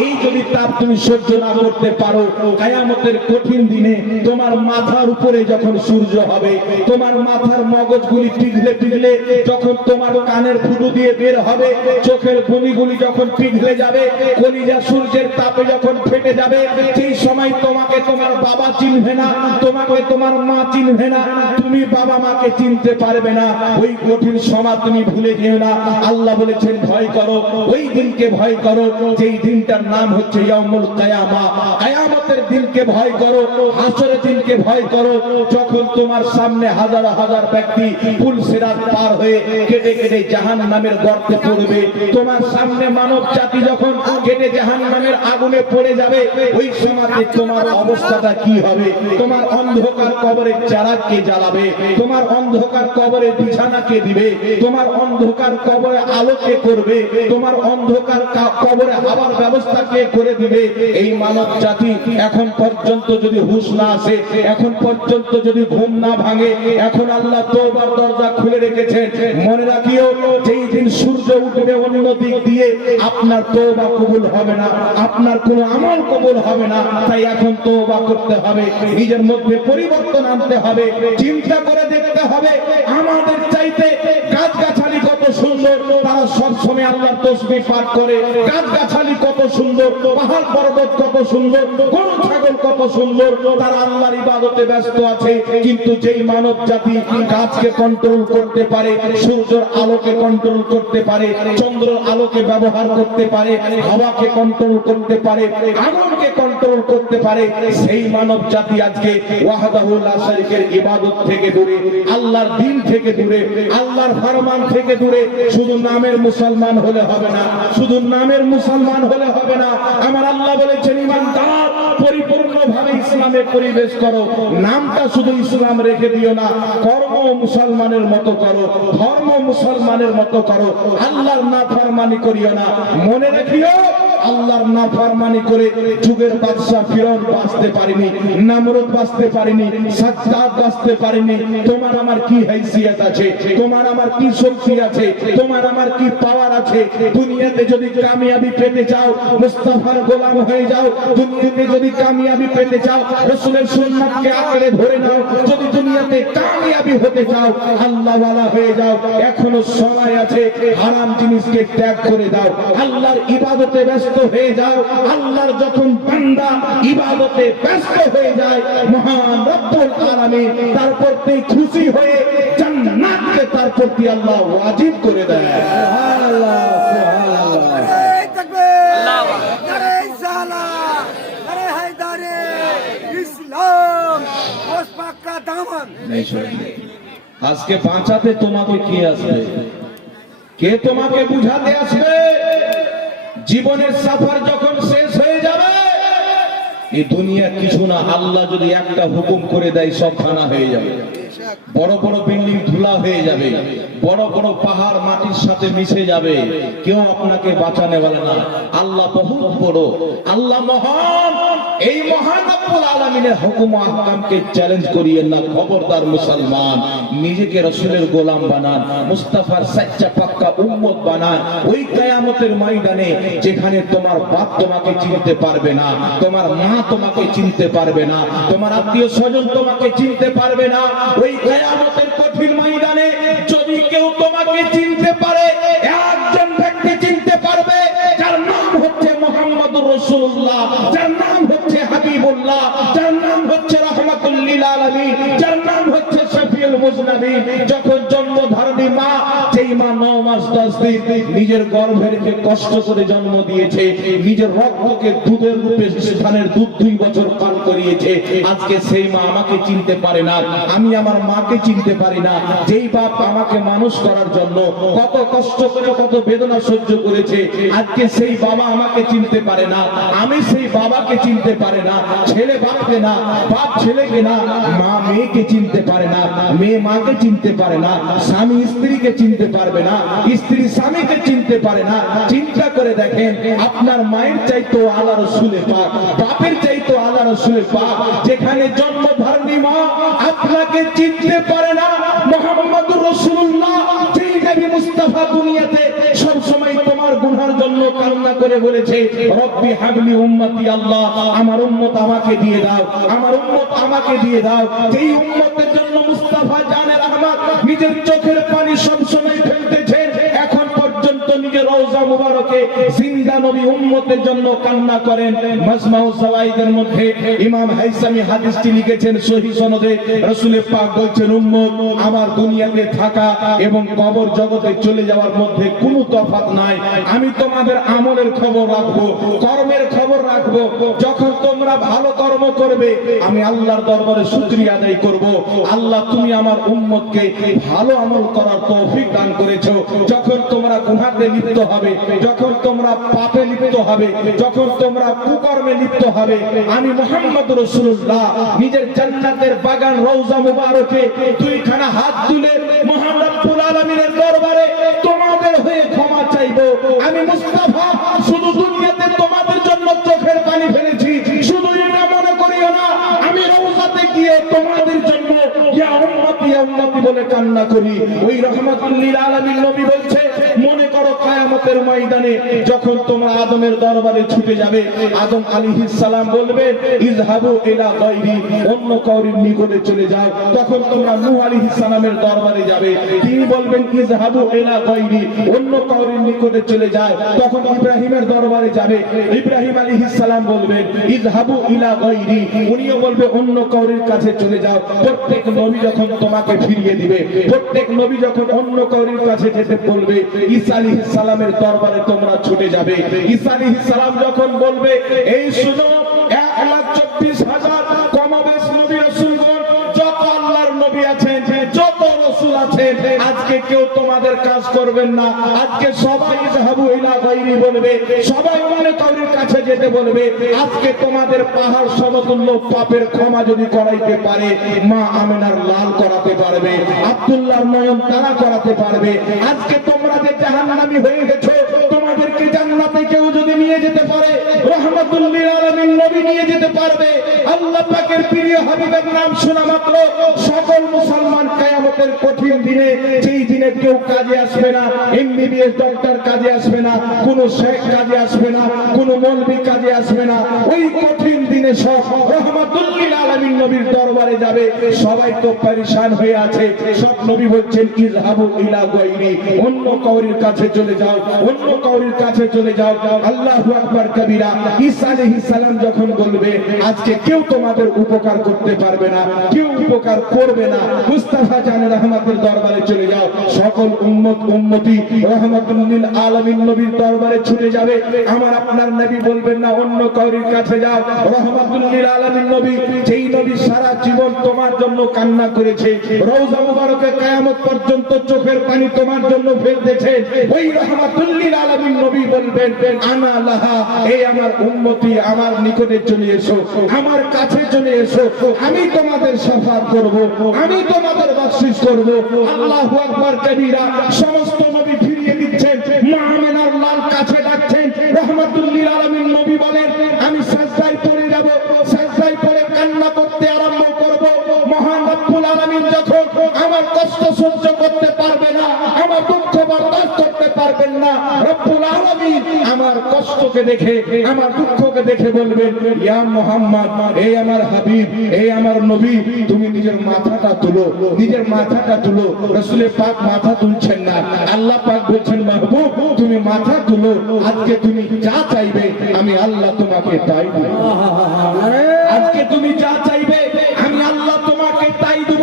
এই যদি তাপ তুমি সহ্য না করতে পারো, কিয়ামতের কঠিন দিনে তোমার মাথার উপরে যখন সূর্য হবে, তোমার মাথার মগজগুলি পিঘলে পিঘলে যখন তোমার কানের ফুটো দিয়ে বের হবে, চোখের বনিগুলি যখন পিঘলে যাবে, কলিজা সূর্যের তাপে যখন ফেটে যাবে, সেই সময় তোমাকে তোমার বাবা চিনবে না, তোমাকে তোমার মা চিনবে না, তুমি বাবা মাকে চিনতে পারবে না। ওই কঠিন সময় তুমি ভুলে যেও না। আল্লাহ বলেছেন ভয় করো, ওই দিনকে ভয় করো যেই দিনটার নাম হচ্ছে ইয়াউমুল কিয়ামা। কিয়ামতের দিনকে ভয় করো, হাসরের দিনকে ভয় করো, যখন তোমার সামনে হাজার হাজার ব্যক্তি পুল সিরাত পার হয়ে কেটে কেটে জাহান্নামের গর্তে পড়বে। তোমার সামনে মানব জাতি যখন কেটে জাহান্নামের আগুনে পড়ে যাবে, ওই সময়তে তোমার অবস্থাটা কি হবে? তোমার অন্ধকার কবরের চারাক কে জ্বালাবে? তোমার অন্ধকার কবরের বিছানা কে দিবে? তোমার অন্ধকার কবরে আলো কে করবে? তোমার অন্ধকার কবরে হাওয়ার ব্যবস্থা কে করে দিবে? এই মানব জাতি এখন পর্যন্ত যদি হুঁশ না আসে, এখন পর্যন্ত যদি ঘুম না ভাঙে, এখন আল্লাহ তওবার দরজা খুলে রেখেছেন। মনে রাখিও, যেই দিন সূর্য উঠবে অন্য দিক দিয়ে, আপনার তওবা কবুল হবে না, আপনার কোনো আমল কবুল হবে না। তাই এখন তওবা করতে হবে, নিজের মধ্যে পরিবর্তন আনতে হবে, চিন্তা করে দেখতে হবে আমাদের চাইতে গাছগাছালি কত সুন্দর, তারা সব সময় আল্লাহর তাসবিহ পাঠ করে। গাছগাছালি কত সুন্দর, পাহাড় পর্বত কত সুন্দর, গরু ছাগল কত সুন্দর, তারা আল্লাহর ইবাদতে ব্যস্ত আছে। কিন্তু যেই মানব জাতি গাছকে কন্ট্রোল করতে পারে, সূর্যের আলোকে কন্ট্রোল করতে পারে, চন্দ্রের আলোকে ব্যবহার করতে পারে, হাওয়াকে কন্ট্রোল করতে পারে, আগুনকে কন্ট্রোল করতে পারে, সেই মানব জাতি আজকে ওয়াহদাহু লা শারীকের ইবাদত থেকে দূরে, আল্লাহর দ্বীন থেকে দূরে, আল্লাহর ফরমান থেকে দূরে। শুধু নামের মুসলমান হলে হবে না, শুধু নামের মুসলমান হলে হবে না। আমার আল্লাহ বলেছেন, ঈমানদার পরিপূর্ণভাবে ইসলামে পরিবেশ করো। নামটা শুধু ইসলাম রেখে দিও না, কর্ম মুসলমানের মতো করো, ধর্ম মুসলমানের মতো করো। আল্লাহর নাফরমানি করিও না। মনে রাখিও, আল্লাহর নাফরমানি করে যুগের বাদশা ফিরআউন বাঁচতে পারেনি, নমরুদ বাঁচতে পারেনি, সাজ্জাদ বাঁচতে পারেনি। তোমার আমার কি হাইসিয়ত আছে? তোমার আমার কি শক্তি আছে? তোমার আমার কি পাওয়ার আছে? দুনিয়াতে যদি কামিয়াবি পেতে চাও, মুস্তাফার গোলাম হয়ে যাও। দুনিয়াতে যদি কামিয়াবি পেতে চাও, রাসূলের সুন্নাতকে আঁকড়ে ধরে নাও। যদি দুনিয়াতে কামিয়াবি হতে চাও, আল্লাহ ওয়ালা হয়ে যাও। এখনো সময় আছে, হারাম জিনিসকে ত্যাগ করে দাও, আল্লাহর ইবাদতে ব্যস্ত হয়ে যাও। আল্লাহর যখন বান্দা ইবাদতে ব্যস্ত হয়ে যায়, মহান রব্বুল আলামিন তার প্রতি খুশি হয়ে জান্নাতকে তার প্রতি আল্লাহ ওয়াজিব করে দেয়। সুবহানাল্লাহ, সুবহানাল্লাহ। নারে তাকবীর, নারে সালাম, নারে হায়দারে ইসলাম, ওস পাক কা দামন। আজকে বাঁচাতে তোমাকে কে আসবে? কে তোমাকে বুঝাতে আসবে? জীবনের সফর যখন শেষ হয়ে যাবে, এই দুনিয়া কিছু না। আল্লাহ যদি একটা হুকুম করে দেয়, সব ফানা হয়ে যাবে। বড় বড় বিল্ডিং ধুলা হয়ে যাবে, বড় বড় পাহাড় মাটির সাথে মিশে যাবে। কেউ আপনাকে বাঁচানে বলে না। আল্লাহ বহুত বড়, আল্লাহ মহান। এই মহান রব্বুল আলামিনের হুকুম আহকামকে চ্যালেঞ্জ করিয়েন না। খবরদার মুসলমান, নিজেকে রাসূলের গোলাম বানান, মুস্তাফার সচ্চা পাক্কা উম্মত বানান। ওই কিয়ামতের ময়দানে যেখানে তোমার বাপ তোমাকে চিনতে পারবে না, তোমার মা তোমাকে চিনতে পারবে না, তোমার আত্মীয় স্বজন তোমাকে চিনতে পারবে না, ওই কিয়ামতের কঠিন ময়দানে যদি কেউ তোমাকে চিনতে পারে, একজন ব্যক্তি চিনতে পারবে, যার নাম হচ্ছে মুহাম্মদুর রাসূলুল্লাহ, যার নাম হচ্ছে হাবিবুল্লাহ, যার নাম হচ্ছে রাহমাতুল লিল আলামিন, যার নাম হচ্ছে শফিউল মুজনাবিন। যখন জন্মধারণী মা, যেই মা 9 মাস 10 দিন নিজের গর্ভেরকে কষ্ট করে জন্ম দিয়েছে, নিজের রক্তকে দুধের রূপে স্থানের দুধ 2 বছর পান করিয়েছে, আজকে সেই মা আমাকে চিনতে পারে না, আমি আমার মাকে চিনতে পারি না। যেই বাপ আমাকে মানুষ করার জন্য কত কষ্ট করে কত বেদনা সহ্য করেছে, আজকে সেই বাবা আমাকে চিনতে পারে না, আমি সেই বাবাকে চিনতে পারে না। ছেলে বাপকে না, বাপ ছেলেকে না, মা মেয়েকে চিনতে পারে না, মেয়ে মাকে চিনতে পারে না, স্বামী স্ত্রীকে চিনতে পারবে না, স্ত্রী স্বামীকে চিনতে পারে না। চিন্তা করে দেখেন, আপনার মায়ের চাইতো আল্লাহ রাসূলের পাক, বাপের চাইতো আল্লাহ রাসূলের পাক। যেখানে জন্মধারণী মা আপনাকে চিনতে পারে না, মুহাম্মদুর রাসূলুল্লাহ যেই নবী মুস্তাফা দুনিয়াতে সব সময় তোমার গুনার জন্য কান্না করে বলেছে, রব্বি হাবলি উম্মতি, আল্লাহ আমার উম্মত আমাকে দিয়ে দাও, আমার উম্মত আমাকে দিয়ে দাও। যেই উম্মতের জন্য মুস্তাফা জানে রহমত নিজের চোখের পানি সব সময় ফেলতেছেন, এখন পর্যন্ত নিজের রওজা মুবারকে জিন্দা নবী উম্মতের জন্য কান্না করেন। মাজমাউ যাওয়াইদের মধ্যে ইমাম হাইসামি হাদিসটি লিখেছেন সহিহ সনদে। রাসূল পাক বলছেন, উম্মত আমার দুনিয়াতে থাকা এবং কবর জগতে চলে যাওয়ার মধ্যে কোনো তফাৎ নাই। আমি তোমাদের আমলের খবর রাখবো, কর্মের খবর রাখবো। যখন তোমরা ভালো কর্ম করবে আমি আল্লাহর দরবারে শুকরিয়া আদায় করব, আল্লাহ তুমি আমার উম্মতকে ভালো আমল করার তৌফিক দান করেছো। যখন তোমরা গুনাহে লিপ্ত হবে, যখন তোমরা পাপে লিপ্ত হবে, যখন তোমরা কুকর্মে লিপ্ত হবে, আমি মুহাম্মদ রাসূলুল্লাহ নিজের জান্নাতের বাগান রওজা মুবারকে দুইখানা হাত তুলে মহান রব্বুল আলামিনের দরবারে তোমাদের হয়ে ক্ষমা চাইবো। আমি মুস্তাফা শুধু দুনিয়াতে তোমাদের জন্য চোখের পানি ফেলেছি, শুধু এটা মনে করিও না আমি রওজাতে গিয়ে তোমাদের জন্য ইয়া উম্মতি ইয়া উম্মতি বলে কান্না করি। ওই রাহমাতুল লিল আলামিন নবী বলছে, মনে করো কিয়ামতের ময়দানে যখন তোমরা আদমের দরবারে ছুটে যাবে, আদম আলাইহিস সালাম বলবেন ইযহাবু ইলা গায়রি, অন্য কাউরির নিকটে চলে যাও। তখন তোমরা নূহ আলাইহিস সালামের দরবারে যাবে, তিনি বলবেন ইযহাবু ইলা গায়রি, অন্য কাউরির নিকটে চলে যায়। তখন ইব্রাহিমের দরবারে যাবে, ইব্রাহিম আলাইহিস সালাম বলবেন ইযহাবু ইলা গায়রি, উনিও বলবে অন্য কাউরির কাছে চলে যাও। প্রত্যেক নবী যখন তোমাকে ফিরিয়ে দিবে, প্রত্যেক নবী যখন অন্য কাউরির কাছে যেতে বলবে, ঈসা আলাইহিস সালামের দরবারে তোমরা ছুটে যাবে। ঈসা আলাইহিস সালাম যখন বলবে, এই শুনো 1,24,000 কমবেশ নবী রাসূলগণ, যত আল্লাহর নবী আছেন, যত রাসূল আছেন, আজকে কেউ তোমাদের কাজ করবেন না। আজকে সবাই ইযহাবু ইলা গায়রি বলবে, সবাই অন্য কাউরির কাছে যেতে বলবে। আজকে তোমাদের পাহাড় সমতুল্য পাপের ক্ষমা যদি করাইতে পারে, মা আমিনার লাল করাতে পারবে, আব্দুল্লাহর নয়ন তারা করাতে পারবে। আজকে তোমরা যে জাহান্নামী হয়ে গেছো, তোমাদেরকে জান্নাতে কেউ যদি নিয়ে যেতে পারে, রাহমাতুল লিল আলামিন নবী নিয়ে যেতে পারবে। আল্লাহ পাকের প্রিয় হাবিবের নাম শোনা মাত্র সকল মুসলমান কিয়ামতের কঠিন দিনে, যেই দিনে কেউ কাজে আসবে না, এমবিবিএস ডক্টর কাজে আসবে না, কোন শেখ কাজে আসবে না, কোন মৌলভী কাজে আসবে না, ওই কঠিন দিনে সব রাহমাতুল লিল আলামিন নবীর দরবারে যাবে। সবাই তো পরেশান হয়ে আছে, সব নবী বলছেন ইযহাবু ইলা গায়রি, অন্য কাউরির কাছে চলে যাও, অন্য কাউরির কাছে চলে যাও। আল্লাহু আকবার কবীরা। ঈসা আলাইহিস সালাম যখন বলবে, আজকে কেউ তোমাদের উপকার করতে পারবে না, কেউ উপকার করবে না, মুস্তাফা জান রহমাতের দরবারে চলে যাও। সকল উম্মত উম্মতি রাহমাতুল লিল আলামিন নবীর দরবারে ছুটে যাবে। আমার আপনার নবী বলবেন না অন্য কাউরির কাছে যাও। রাহমাতুল লিল আলামিন নবী, যেই নবী সারা জীবন তোমার জন্য কান্না করেছে, রওজা মুবারকে কিয়ামত পর্যন্ত চোখের পানি তোমার জন্য ফেলতেছে, ওই রাহমাতুল লিল আলামিন নবী বলবেন আনা লাহা, এই আমার উম্মতি আমার নিকটে চলে এসো, আমার কাছে চলে এসো, আমি তোমাদের শাফাত করব, আমি তোমাদের বখশিশ করব। আল্লাহু আকবার কবীরা। সমস্ত নবী ফিরিয়ে দিচ্ছেন, মা আমিনার লাল কাছে ডাকছেন। রাহমাতুল লিল আলামিন নবী বলেন, আমি সাজদায় পড়ে যাব, সাজদায় পড়ে কান্না করতে আরম্ভ করব। মহান রব্বুল আলামিন যখন আমার কষ্ট সহ্য করতে পারবে না, আমার দুঃখ বরদাস্ত করতে পারবেন না, রব্বুল আলামিন আমার কষ্টকে দেখে, আমার দুঃখকে দেখে বলবেন, ইয়া মুহাম্মদ, এই আমার হাবিব, এই আমার নবী, তুমি নিজের মাথাটা তুলো, নিজের মাথাটা তুলো। রাসূল পাক মাথা তুলছেন না, আল্লাহ পাক বলছেন, মাহবুব তুমি মাথা তুলো, আজকে তুমি যা চাইবে আমি আল্লাহ তোমাকে তাই দেব। আজকে তুমি যা চাইবে আমি আল্লাহ তোমাকে তাই দেব।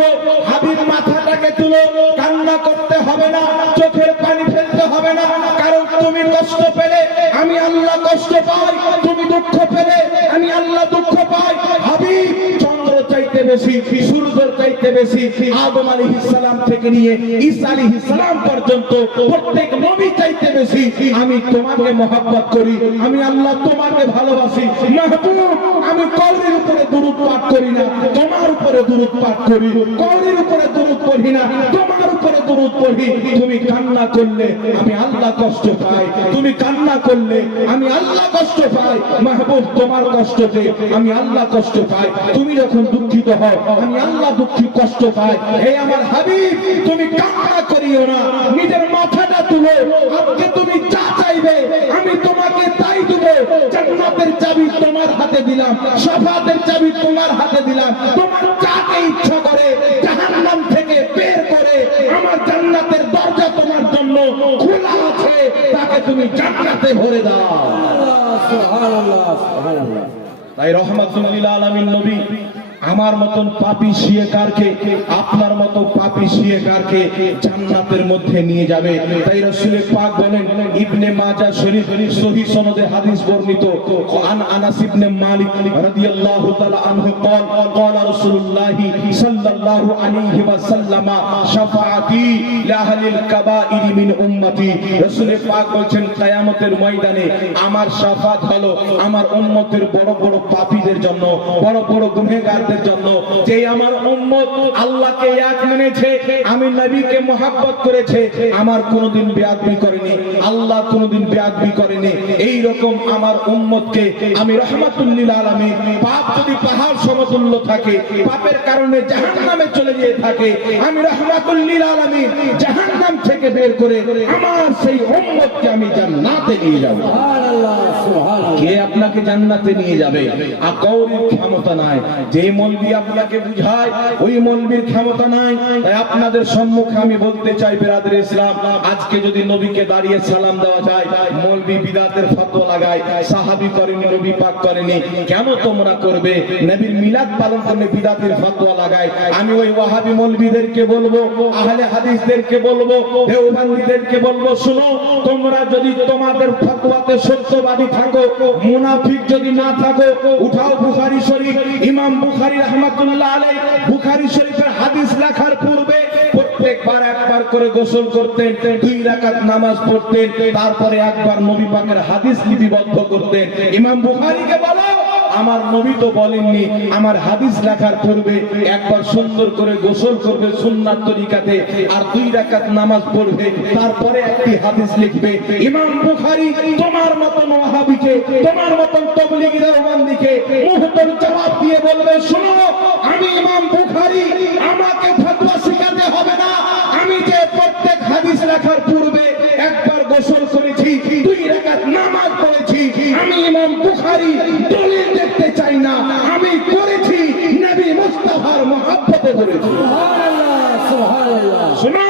হাবিব মাথাটাকে তুলো, কান্না করতে হবে না, চোখের পানি ফেলতে হবে না, কারণ তুমি কষ্ট পেলে আমি আল্লাহ কষ্ট পাই, তুমি দুঃখ পেলে আমি আল্লাহ দুঃখ পাই। হাবিব চন্দ্র চাইতে বেশি, সূর্যের চাইতে বেশি, আদম আলাইহিস সালাম থেকে নিয়ে ঈসা আলাইহিস সালাম পর্যন্ত প্রত্যেক নবী চাইতে বেশি আমি তোমাকে মহব্বত করি, আমি আল্লাহ তোমাকে ভালোবাসি। মাহবুব, আমি কাউরির উপরে দুরূদ পাঠ করি না, তোমার উপরে দুরূদ পাঠ করি, কাউরির উপরে দুরূদ পড়ি না, তোমার উপরে দুরূদ পড়ি। তুমি কান্না করলে আমি আল্লাহ কষ্ট পাই, তুমি কান্না করলে আমি আল্লাহ কষ্ট পাই। মাহবুব, তোমার কষ্টতে আমি আল্লাহ কষ্ট পাই, তুমি যখন দুঃখিত হও আমি আল্লাহ দুঃখী কষ্ট পাই। হে আমার হাবিব, তুমি কান্না করিও না, নিজের মাথাটা তুলো, আজকে তুমি যা চাইবে আমি তোমাকে তাই দেব। জান্নাতের চাবি তোমার হাতে দিলাম, শাফাতের চাবি তোমার হাতে দিলাম, তোমার যাকে ইচ্ছা করে জাহান্নাম থেকে বের করে আমার জান্নাতের দরজা তোমার জন্য খোলা আছে, তাকে আমাকে তুমি জান্নাতে ভরে দাও। সুবহানাল্লাহ সুবহানাল্লাহ। তাই রহমাতুল লিল আলামিন নবী আমার মতন পাপী শিয়কারকে, আপনার মতো পাপী শিয়কারকে জান্নাতের মধ্যে নিয়ে যাবে। তাই রাসূল পাক বলেন, ইবনে মাজাহ শরীফ সহিহ সনদে হাদিস বর্ণিত, আন আনাস ইবনে মালিক রাদিয়াল্লাহু তাআলা আনহু قال قال رسول الله صلى الله عليه وسلم شفاعتي لأهل الكبائر من امتي। রাসূল পাক বলেন, কিয়ামতের ময়দানে আমার শাফাত হলো আমার উম্মতের বড় বড় পাপীদের জন্য, বড় বড় গুনাহগারদের জন্য। যে আমার উম্মত আল্লাহকে এক মেনেছে, আমি নবীকে মহব্বত করেছে, আমার কোনোদিন বেয়াদবি করেনি, আল্লাহ কোনোদিন বেয়াদবি করেনি, এই রকম আমার উম্মতকে আমি রাহমাতুল লিল আলামিন। পাপ যদি পাহাড় সমতুল্য থাকে, পাপের কারণে জাহান্নামে চলে যেতে থাকে, আমি রাহমাতুল লিল আলামিন জাহান্নাম থেকে বের করে আমার সেই উম্মতকে আমি জান্নাতে নিয়ে যাব। সুবহানাল্লাহ সুবহানাল্লাহ। কে আপনাকে জান্নাতে নিয়ে যাবে? আকাউরির ক্ষমতা নাই। যে মৌলবি আপনাকে বুঝায় ওই মৌলবির ক্ষমতা নাই। তাই আপনাদের সম্মুখে আমি বলতে চাই, বিরাদরে ইসলাম, আজকে যদি নবীকে দাঁড়িয়ে সালাম দেওয়া যায়, মৌলবি বিদআতের ফতোয়া লাগায়, সাহাবী করেনি, নবী পাক করেনি, কেন তোমরা করবে? নবীর মিলাদ পালন করলে বিদআতের ফতোয়া লাগায়। আমি ওই ওয়াহাবি মৌলবিদেরকে বলবো, আহলে হাদিসদেরকে বলবো, দেওবন্দীদেরকে বলবো, শুনো, তোমরা যদি তোমাদের ফতোয়াতে সত্যবাদী থাকো, মুনাফিক যদি না থাকো, উঠাও বুখারী শরীফ। ইমাম বুখারী রাহমাতুল্লাহ আলাইহি বুখারী শরীফের হাদিস লেখার পূর্বে প্রত্যেকবার একবার করে গোসল করতেন, 2 রাকাত নামাজ পড়তেন, তারপরে একবার নবী পাকের হাদিস লিপিবদ্ধ করতেন। ইমাম বুখারীকে বলো, আমার নবী তো বলেননি আমার হাদিস লেখার পূর্বে একবার সুন্দর করে গোসল করবে সুন্নাত তরিকাতে, আর 2 রাকাত নামাজ পড়বে, তারপরে একটি হাদিস লিখবে। ইমাম বুখারী তোমার মতন ওয়াহাবিকে, তোমার মতন তাবলীগী দেওবন্দীকে মুহতার জবাব দিয়ে বলবে, শুনো, আমি ইমাম বুখারী, আমাকে ফতোয়া শিখাতে হবে না। আমি যে প্রত্যেক হাদিস লেখার পূর্বে একবার গোসল করেছি, 2 রাকাত নামাজ পড়েছি, আমি ইমাম বুখারী দলিল দেখতে চাই না, আমি করেছি নবী মুস্তাফার মহব্বতে করেছি। সুবহানাল্লাহ সুবহানাল্লাহ। শুনো,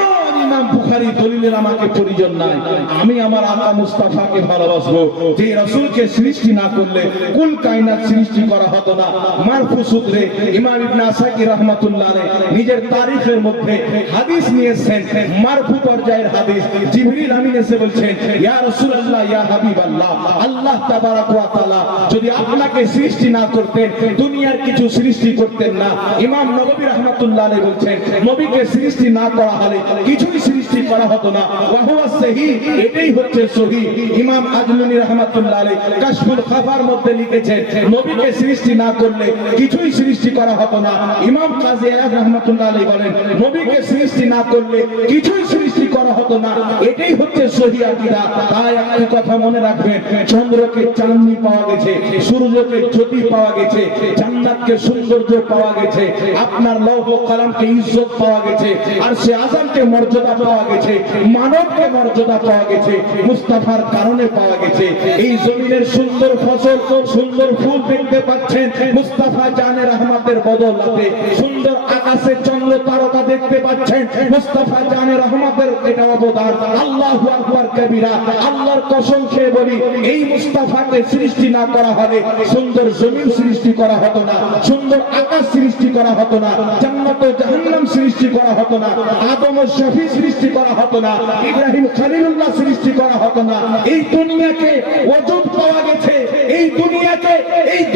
ইমাম বুখারী দলিলের আমাকে প্রয়োজন নাই, আমি আমার আকা মুস্তাফাকে ভালোবাসবো। যে রাসূলকে সৃষ্টি না করলে কুল কায়নাত সৃষ্টি করা হতো না। মারফু সূত্রে ইমাম ইবনে আসাকির রাহমাতুল্লাহ আলাইহি নিজের তারিখের মধ্যে হাদিস নিয়েছেন, মারফু পর্যায়ের হাদিস। জিবরিল আমিন এসে বলছেন, ইয়া রাসূলুল্লাহ, ইয়া হাবিবাল্লাহ, আল্লাহ তাবারাক ওয়া তাআলা যদি আপনাকে সৃষ্টি না করতেন, দুনিয়ার কিছু সৃষ্টি করতেন না। ইমাম নববী রাহমাতুল্লাহ আলাইহি বলছেন, নবীকে সৃষ্টি না করা হলে কিছুই সৃষ্টি করা হতো না। ওয়া হুয়া সহিহ, এটাই হচ্ছে সহিহ। ইমাম আজলুনী রাহমাতুল্লাহ আলাইহি কাশফুল খাফার মধ্যে লিখেছেন, নবীকে সৃষ্টি না করলে কিছুই সৃষ্টি করা হতো না। ইমাম কাজী আয়াদ রাহমাতুল্লাহ আলাইহি বলেন, নবীকে সৃষ্টি না করলে কিছুই সৃষ্টি করা হতো না, এটাই হচ্ছে সহিহ আকীদা। তাই একটা কথা মনে রাখবেন, চন্দ্রকে চাঁদনি পাওয়া গেছে, সূর্যকে জ্যোতি পাওয়া গেছে, জান্নাতকে সৌন্দর্য পাওয়া গেছে, আপনার লৌহ কলমকে ইজ্জত পাওয়া গেছে, আর সে আযামকে মর্যাদা পাওয়া গেছে, মানবকে মর্যাদা পাওয়া গেছে, মুস্তাফার কারণে পাওয়া গেছে। এই জমিনের সুন্দর ফসল, সুন্দর ফুল দেখতে পাচ্ছেন মুস্তাফা জানে রহমতের বদৌলতে। সুন্দর আকাশে চন্দ্র তারকা দেখতে পাচ্ছেন মুস্তাফা জানে রহমতের এটা অবদান। আল্লাহু আকবার কবীরা, আল্লাহর কসম খেয়ে বলি, এই মুস্তাফাকে সৃষ্টি না করা হলে সুন্দর জমিন সৃষ্টি করা হতো না, সুন্দর আকাশ সৃষ্টি করা হতো না, জান্নাত ও জাহান্নাম সৃষ্টি করা হতো না, আদম ও শফি সৃষ্টি করা হতো না, ইব্রাহিম খলিলুল্লাহ সৃষ্টি করা হতো না। এই দুনিয়াকে ওজুদ পাওয়া গেছে, এই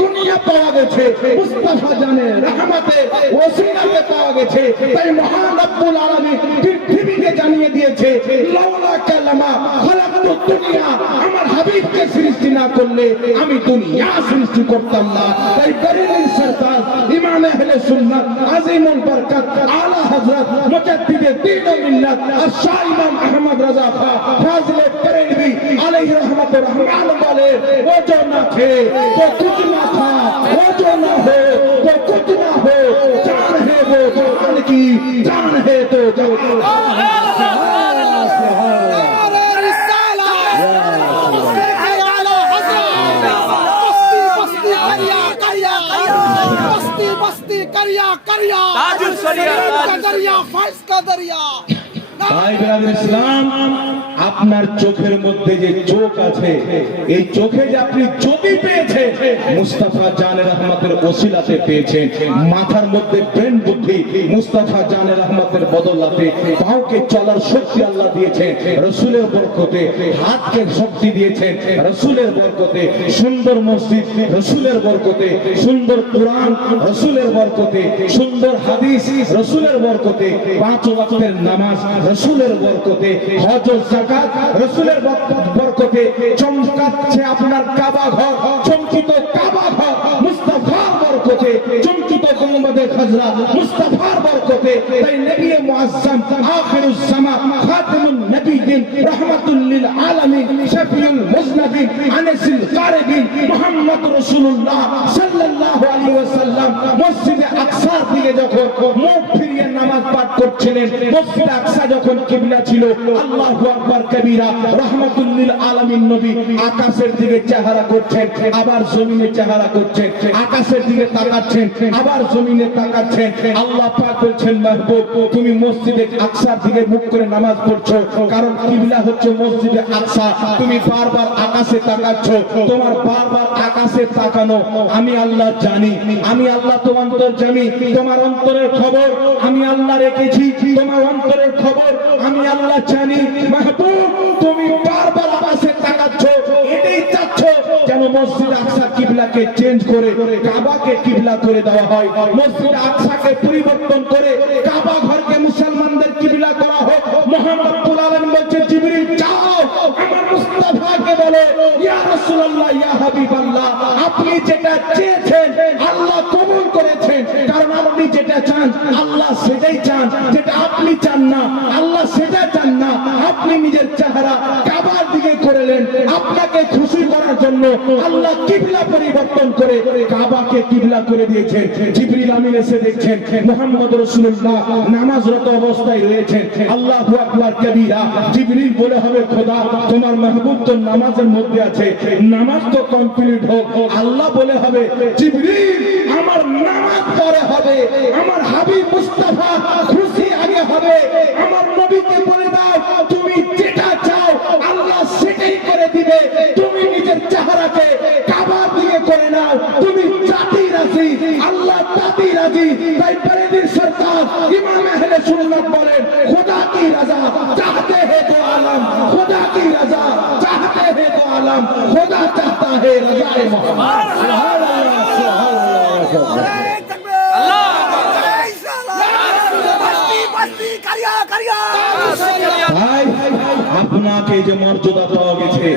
দুনিয়া পাওয়া গেছে মুস্তাফা জানে রহমতের ওসিলাতে পাওয়া গেছে। তাই মহান রব্বুল আলামিন পৃথিবীকে জানিয়ে দিয়েছে, লাউলা কালামা খালাকতুদ দুনিয়া, আমার হাবিবকে সৃষ্টি না করলে আমি দুনিয়া সৃষ্টি করতাম না। তাই বেরেলভী সরকার ইমাম আহলে সুন্নাত আজিমুল বরকত আলা হযরত মুজাদ্দিদে দ্বীন ও মিল্লাত আর শাহ ইমাম আহমদ রাজা খান ফাজিলে বেরেলভী আলাইহি রহমতুর রহমান বলে, वो जो ना थे तो कुछ ना था, वो जो ना हो तो कुछ ना हो, जान है वो जान की, जान है तो जान। बस्ती बस्ती करिया करिया ताजुल शरिया दरिया फैज का दरिया ভাই ব্রাদার ইসলাম, আপনার চোখের মধ্যে যে চোখ আছে, এই চোখে যে আপনি জ্যোতি পেয়েছেন মুস্তাফা জানে রহমতের ওসিলাতে পেয়েছেন। মাথার মধ্যে ব্রেন বুদ্ধি মুস্তাফা জানে রহমতের বদলাতে, পাওকে চলার শক্তি আল্লাহ দিয়েছেন রাসূলের বরকতে, হাতকে শক্তি দিয়েছেন রাসূলের বরকতে, সুন্দর মসজিদ রাসূলের বরকতে, সুন্দর কোরআন রাসূলের বরকতে, সুন্দর হাদিস রাসূলের বরকতে, 5 ওয়াক্তের নামাজ রাসূলের বরকতে, হজ ও যাকাত রাসূলের বরকতে, চমকাচ্ছে আপনার কাবা ঘর, চমকিত কাবা ঘর মুস্তাফার বরকতে, চমকিত গুম্বদে খাজরা মুস্তাফার বরকতে। তাই নবী মুআজ্জম আখিরুজ জামান খাতামুন নবিয়্যিন রাহমাতুল লিল আলামিন শফিউল মুজনাবিন আনিসুল কারিবিন মুহাম্মদ রাসূলুল্লাহ সাল্লাল্লাহু আলাইহি ওয়াসাল্লাম মসজিদে আকসার দিকে যখন মুখ ফিরিয়ে নামাজ পাঠ করছিলেন, মসজিদে আকসা যখন কিবলা ছিল, আল্লাহু আকবার কবীরা, রাহমাতুল লিল আলামিন নবী আকাশের দিকে চেহারা করছেন, আবার জমিনে চেহারা করছেন, আকাশের দিকে তাকাচ্ছেন, আবার জমিনে তাকাচ্ছেন। আল্লাহ পাক বলছেন, মাহবুব তুমি মসজিদে আকসার দিকে মুখ করে নামাজ পড়ছো, কারণ কিবলা হচ্ছে মসজিদে আকসা। তুমি বারবার আকাশে তাকাচ্ছ, তোমার বারবার আকাশে তাকানো আমি আল্লাহ জানি। আমি আল্লাহ তোমার অন্তর জানি, তোমার অন্তরের খবর আমি আল্লাহ রেখেছি, তোমার অন্তরের খবর আমি আল্লাহ জানি। মাহবুব তুমি বারবার আকাশে তাকাচ্ছ, এটাই চাচ্ছ যেন মসজিদ আকসা কিবলাকে চেঞ্জ করে কাবাকে কিবলা করে দেওয়া হয়, মসজিদ আকসাকে পরিবর্তন করে কাবা ঘরকে মুসলমানদের কিবলা করা হোক। মুহাম্মদ রব্বুল আলামিন বলছে, জিবরিল যাও আমার মুস্তাফাকে বলো, ইয়া রাসূলুল্লাহ ইয়া হাবিবাল্লাহ আপনি যেটা চেয়েছেন আল্লাহ কবুল করেছেন, কারণ আপনি যেটা চান আল্লাহ সেটাই চান, যেটা আপনি চান না আল্লাহ সেটা চান না। আপনি নিজের চেহারা কাবার দিকে করলেন, আপনাকে খুশি করার জন্য আল্লাহ কিবলা পরিবর্তন করে কাবাকে কিবলা করে দিয়েছেন। জিবরিল আমিন এসে দেখছেন মুহাম্মদ রাসূলুল্লাহ নামাজরত অবস্থায় রয়েছেন। আল্লাহু আকবার কবীরা। জিবরিল বলে হবে, খোদা তোমার মাহবুব তো নামাজের মধ্যে আছে, নামাজ তো কমপ্লিট হোক। আল্লাহ বলে হবে, জিবরিল আমার নামাজ পরে হবে, আমার হাবিব মুস্তাফা খুশি আগে হবে। আমার নবীকে বলে দাও তুমি যেটা চাও আল্লাহ সেটাই করে দিবে। তুমি নিজের চেহারাকে কাবার দিকে করে নাও, তুমি জাতি রাজি আল্লাহ জাতি রাজি। তাই পরদিন সরকার ইমাম আহলে সুন্নাত বলেন, खुदा की रजा चाहते हैं तो आलम, खुदा की रजा चाहते हैं तो आलम, खुदा चाहता है रजाए मोहम्मद। सुभान अल्लाह, सुभान अल्लाह। ভাই আপনাকে যে মর্যাদা পাওয়া গেছে,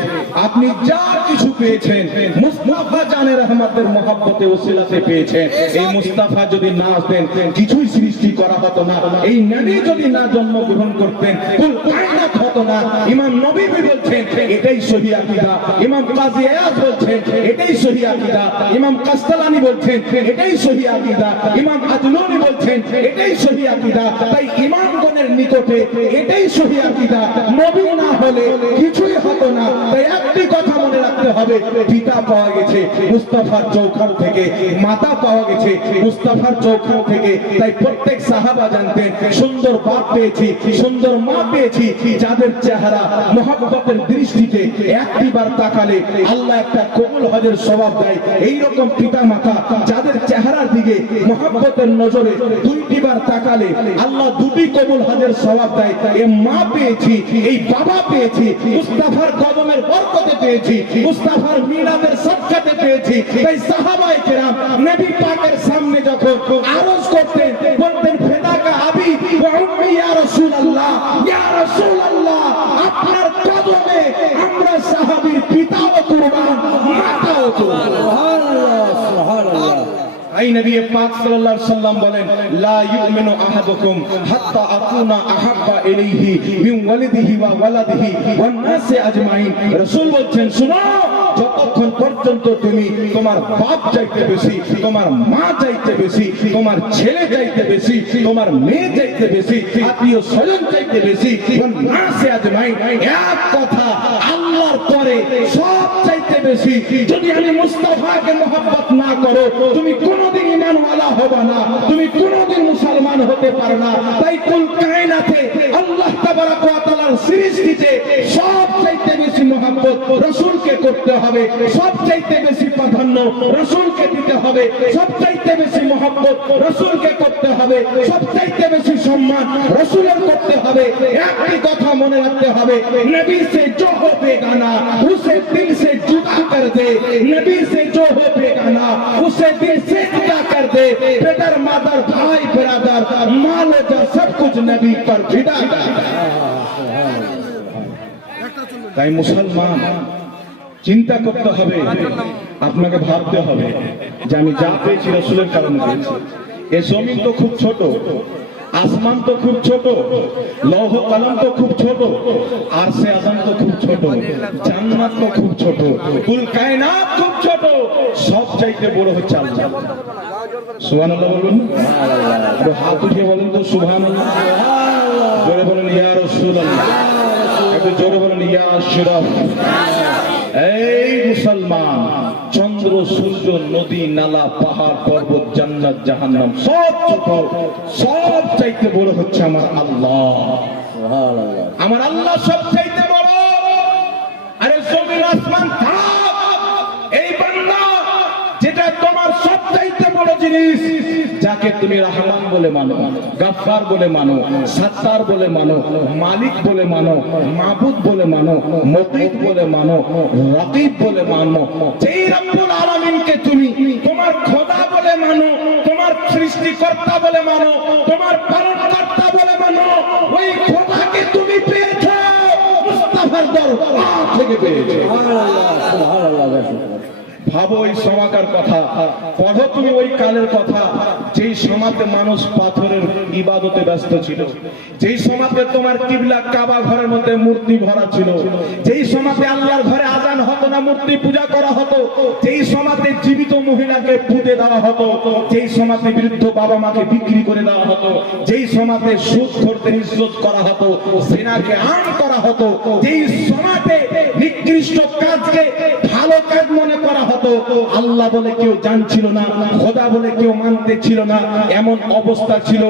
আপনি যা কিছু পেয়েছেন মুস্তাফা জানে রহমতের মহব্বতে ওসিলাতে পেয়েছেন। এই মুস্তাফা যদি না আসতেন কিছুই সৃষ্টি করা হতো না, এই নবী যদি না জন্মগ্রহণ করতেন কুল কায়নাত হতো না। ইমাম নবী বলছেন এটাই সহি আকীদা, ইমাম কাজী আয়াজ বলছেন এটাই সহি আকীদা, ইমাম কাসতালানি বলছেন এটাই সহি আকীদা, ইমাম আজলুনি বলছেন এটাই সহি আকীদা। তাই ইমামগণের নিকটে এটাই সহি আকীদা, নবী না হলে কিছুই হতো না। তাই একটি কথা মনে রাখতে হবে, পিতা পাওয়া গেছে মুস্তাফার চৌখান থেকে, মাতা পাওয়া গেছে মুস্তাফার চৌখান থেকে। তাই প্রত্যেক সাহাবা জানতেন সুন্দর বাপ পেয়েছি, সুন্দর মা পেয়েছি, যাদের চেহারা মহব্বতের দৃষ্টিতে একটিবার তাকালে আল্লাহ একটা কবুল হজের সওয়াব দেয়। এইরকম পিতা মাতা যাদের চেহারার দিকে মহব্বতের নজরে দুইটিবার তাকালে আল্লাহ দুটি কবুল হজের সওয়াব দেয়। এই মা পেয়েছি, এই বাবা পেয়েছি, মুস্তাফার কদমের বরকতে পেয়েছি, মুস্তাফার মিলাদের সাদকাতে পেয়েছি। তাই সাহাবায়ে কেরাম নবী পাকের সামনে যখন আরজ করতেন বলতেন, ফেদাকা আবি ওয়া উম্মি ইয়া রাসূলুল্লাহ, ইয়া রাসূলুল্লাহ আপনার কদমে আমরা সাহাবীর পিতাও কুরবান, মাতাও কুরবান। সুবহানাল্লাহ, সুবহানাল্লাহ। এই নবী পাক সাল্লাল্লাহু আলাইহি সাল্লাম বলেন, লা ইউমিনু আহাদুকুম হাত্তা আকুনা আহাব্বা ইলাইহি মিন ওয়ালিদিহি ওয়া ওয়ালাদিহি ওয়ান নাসি আজমাইন। রাসূল বলছেন, শুনো, যতক্ষণ পর্যন্ত তুমি তোমার বাপ চাইতে বেশি, তোমার মা চাইতে বেশি, তোমার ছেলে চাইতে বেশি, তোমার মেয়ে চাইতে বেশি, আত্মীয় স্বজন চাইতে বেশি, ওয়ান নাসি আজমাইন, এক কথা আল্লাহর পরে সব চাইতে বেশি যদি আমি মুস্তাফাকে মহব্বত না করো, তুমি কোনোদিন ঈমানওয়ালা হবে না, তুমি কোনোদিন মুসলমান হতে পারো না। তাই কুল কায়নাতে আল্লাহ তাবারক সৃষ্টিতে সবচাইতে বেশি মহব্বত রাসূলকে করতে হবে, সবচাইতে বেশি প্রাধান্য রাসূলকে দিতে হবে, সবচাইতে বেশি মহব্বত রাসূলকে করতে হবে, সবচাইতে বেশি সম্মান রাসূলের করতে হবে। একটি কথা মনে রাখতে হবে, নবী से जो हो बेगाना उसे दिल से जुदा कर दे, नबी से जो हो बेगाना उसे दिल से जुदा कर दे, बेदर मादर भाई बिरादर मालो जा सब कुछ नबी पर फिदा कर। তাই মুসলমান চিন্তা করতে হবে, আপনাকে ভাবতে হবে যে আমি যা পেয়েছি রাসূলের কারণে পেয়েছি। এই জমিন তো খুব ছোট, আসমান তো খুব ছোট, লৌহ কলম তো খুব ছোট, আরশে আযম তো খুব ছোট, জান্নাত তো খুব ছোট, কুল কায়নাত খুব ছোট, সব চাইতে বড় হচ্ছে আল্লাহ। সুবহানাল্লাহ বলুন, একটু হাত উঠিয়ে বলুন তো সুবহানাল্লাহ, জোরে বলুন ইয়া রাসূলুল্লাহ, একটু জোরে বলুন ইয়া আশরাফ। এই মুসলমান, চন্দ্র সূর্য নদী নালা পাহাড় পর্বত জান্নাত জাহান্নাম সব ছোট, সব চাইতে বড় হচ্ছে আমার আল্লাহ। আমার আল্লাহ সব চাইতে বড়। আরে জমিন আসমান থাক, এই বান্দা যেটা তোমার সব চাইতে বড় জিনিস, যাকে তুমি রহমান বলে মানো, গফফার বলে মানো, সত্তার বলে মানো, মালিক বলে মানো, মাবুদ বলে মানো, মুকিত বলে মানো, রাকিব বলে মানো, যেই রব্বুল আলামিনকে তুমি তোমার খোদা বলে মানো, তোমার সৃষ্টিকর্তা বলে মানো, তোমার পালনকর্তা বলে মানো, ওই খোদাকে তুমি পেয়েছো মুস্তাফার দরবার থেকে পেয়েছো। ভাবো এই সময়কার কথা, পড়ো তুমি ওই কালের কথা, যেই সময়তে মানুষ পাথরের ইবাদতে ব্যস্ত ছিল, যেই সময়তে তোমার কিবলা কাবা ঘরের মধ্যে মূর্তি ভরা ছিল, যেই সময়তে আল্লাহর ঘরে আজান হতো না, মূর্তি পূজা করা হতো, যেই সময়তে জীবিত মহিলাকে পুঁতে দেওয়া হতো, যেই সময়তে বৃদ্ধ বাবা মাকে বিক্রি করে দেওয়া হতো, যেই সময়তে সুদখোরদের ইজ্জত করা হতো, জিনাকে আইন করা হতো, যেই সময়তে নিকৃষ্ট কাজকে ভালো কাজ মনে করা হতো, আল্লাহ বলে কেউ জানছিল না, খোদা বলে কেউ মানতে ছিল না, এমন অবস্থা ছিল।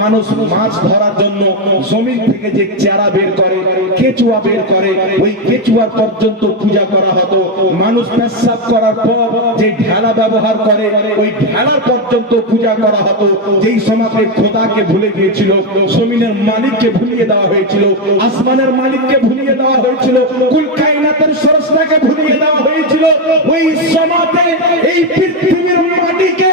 মানুষ মাছ ধরার জন্য জমিন থেকে যে চারা বের করে, কেঁচুয়া বের করে, ওই কেঁচুয়ার পর্যন্ত পূজা করা হতো। মানুষ পেশাব করার পর যে ঢেলা ব্যবহার করে, ওই ঢেলার পর্যন্ত পূজা করা হতো। যেই সমাজে খোদাকে ভুলে গিয়েছিল, জমিনের মালিককে ভুলিয়ে দেওয়া হয়েছিল, আসমানের মালিককে ভুলিয়ে দেওয়া হয়েছিল, কুল কায়নাতের স্রষ্টাকে ভুলিয়ে দেওয়া হয়েছিল। ওই সমাজে এই পৃথিবীর মাটিকে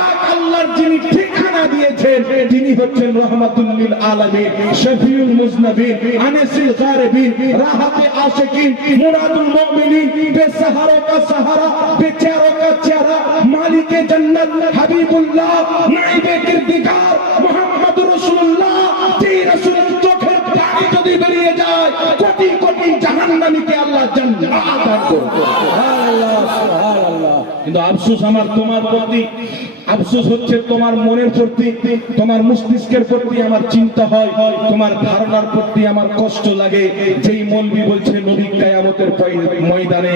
এক আল্লাহর যিনি ঠিকানা দিয়েছেন, তিনি হচ্ছেন রহমাতুল লিল আলামিন, শফিউল মুজনবিন, আনিসুল গারিবিন, রাহাতে আশিকিন, মুরাদুল মুমিনিন, বেসাহারো কা সাহারা, বেচারো কা চেহারা, মালিকে জান্নাত, হাবিবুল্লাহ, নাইবে কিরদিগার মুহাম্মদুর রাসূলুল্লাহ। যেই রাসূলের চোখের পানি যদি বেরিয়ে যায়, কোটি কোটি জাহান্নামীকে আল্লাহ জান্নাত দান করবে। কিন্তু আফসোস আমার তোমার প্রতি, আফসোস হচ্ছে তোমার মনের প্রতি, তোমার মস্তিষ্কের প্রতি আমার চিন্তা হয়, তোমার ধারণার প্রতি আমার কষ্ট লাগে। যেই মৌলবি বলছে নবী কিয়ামতের ময়দানে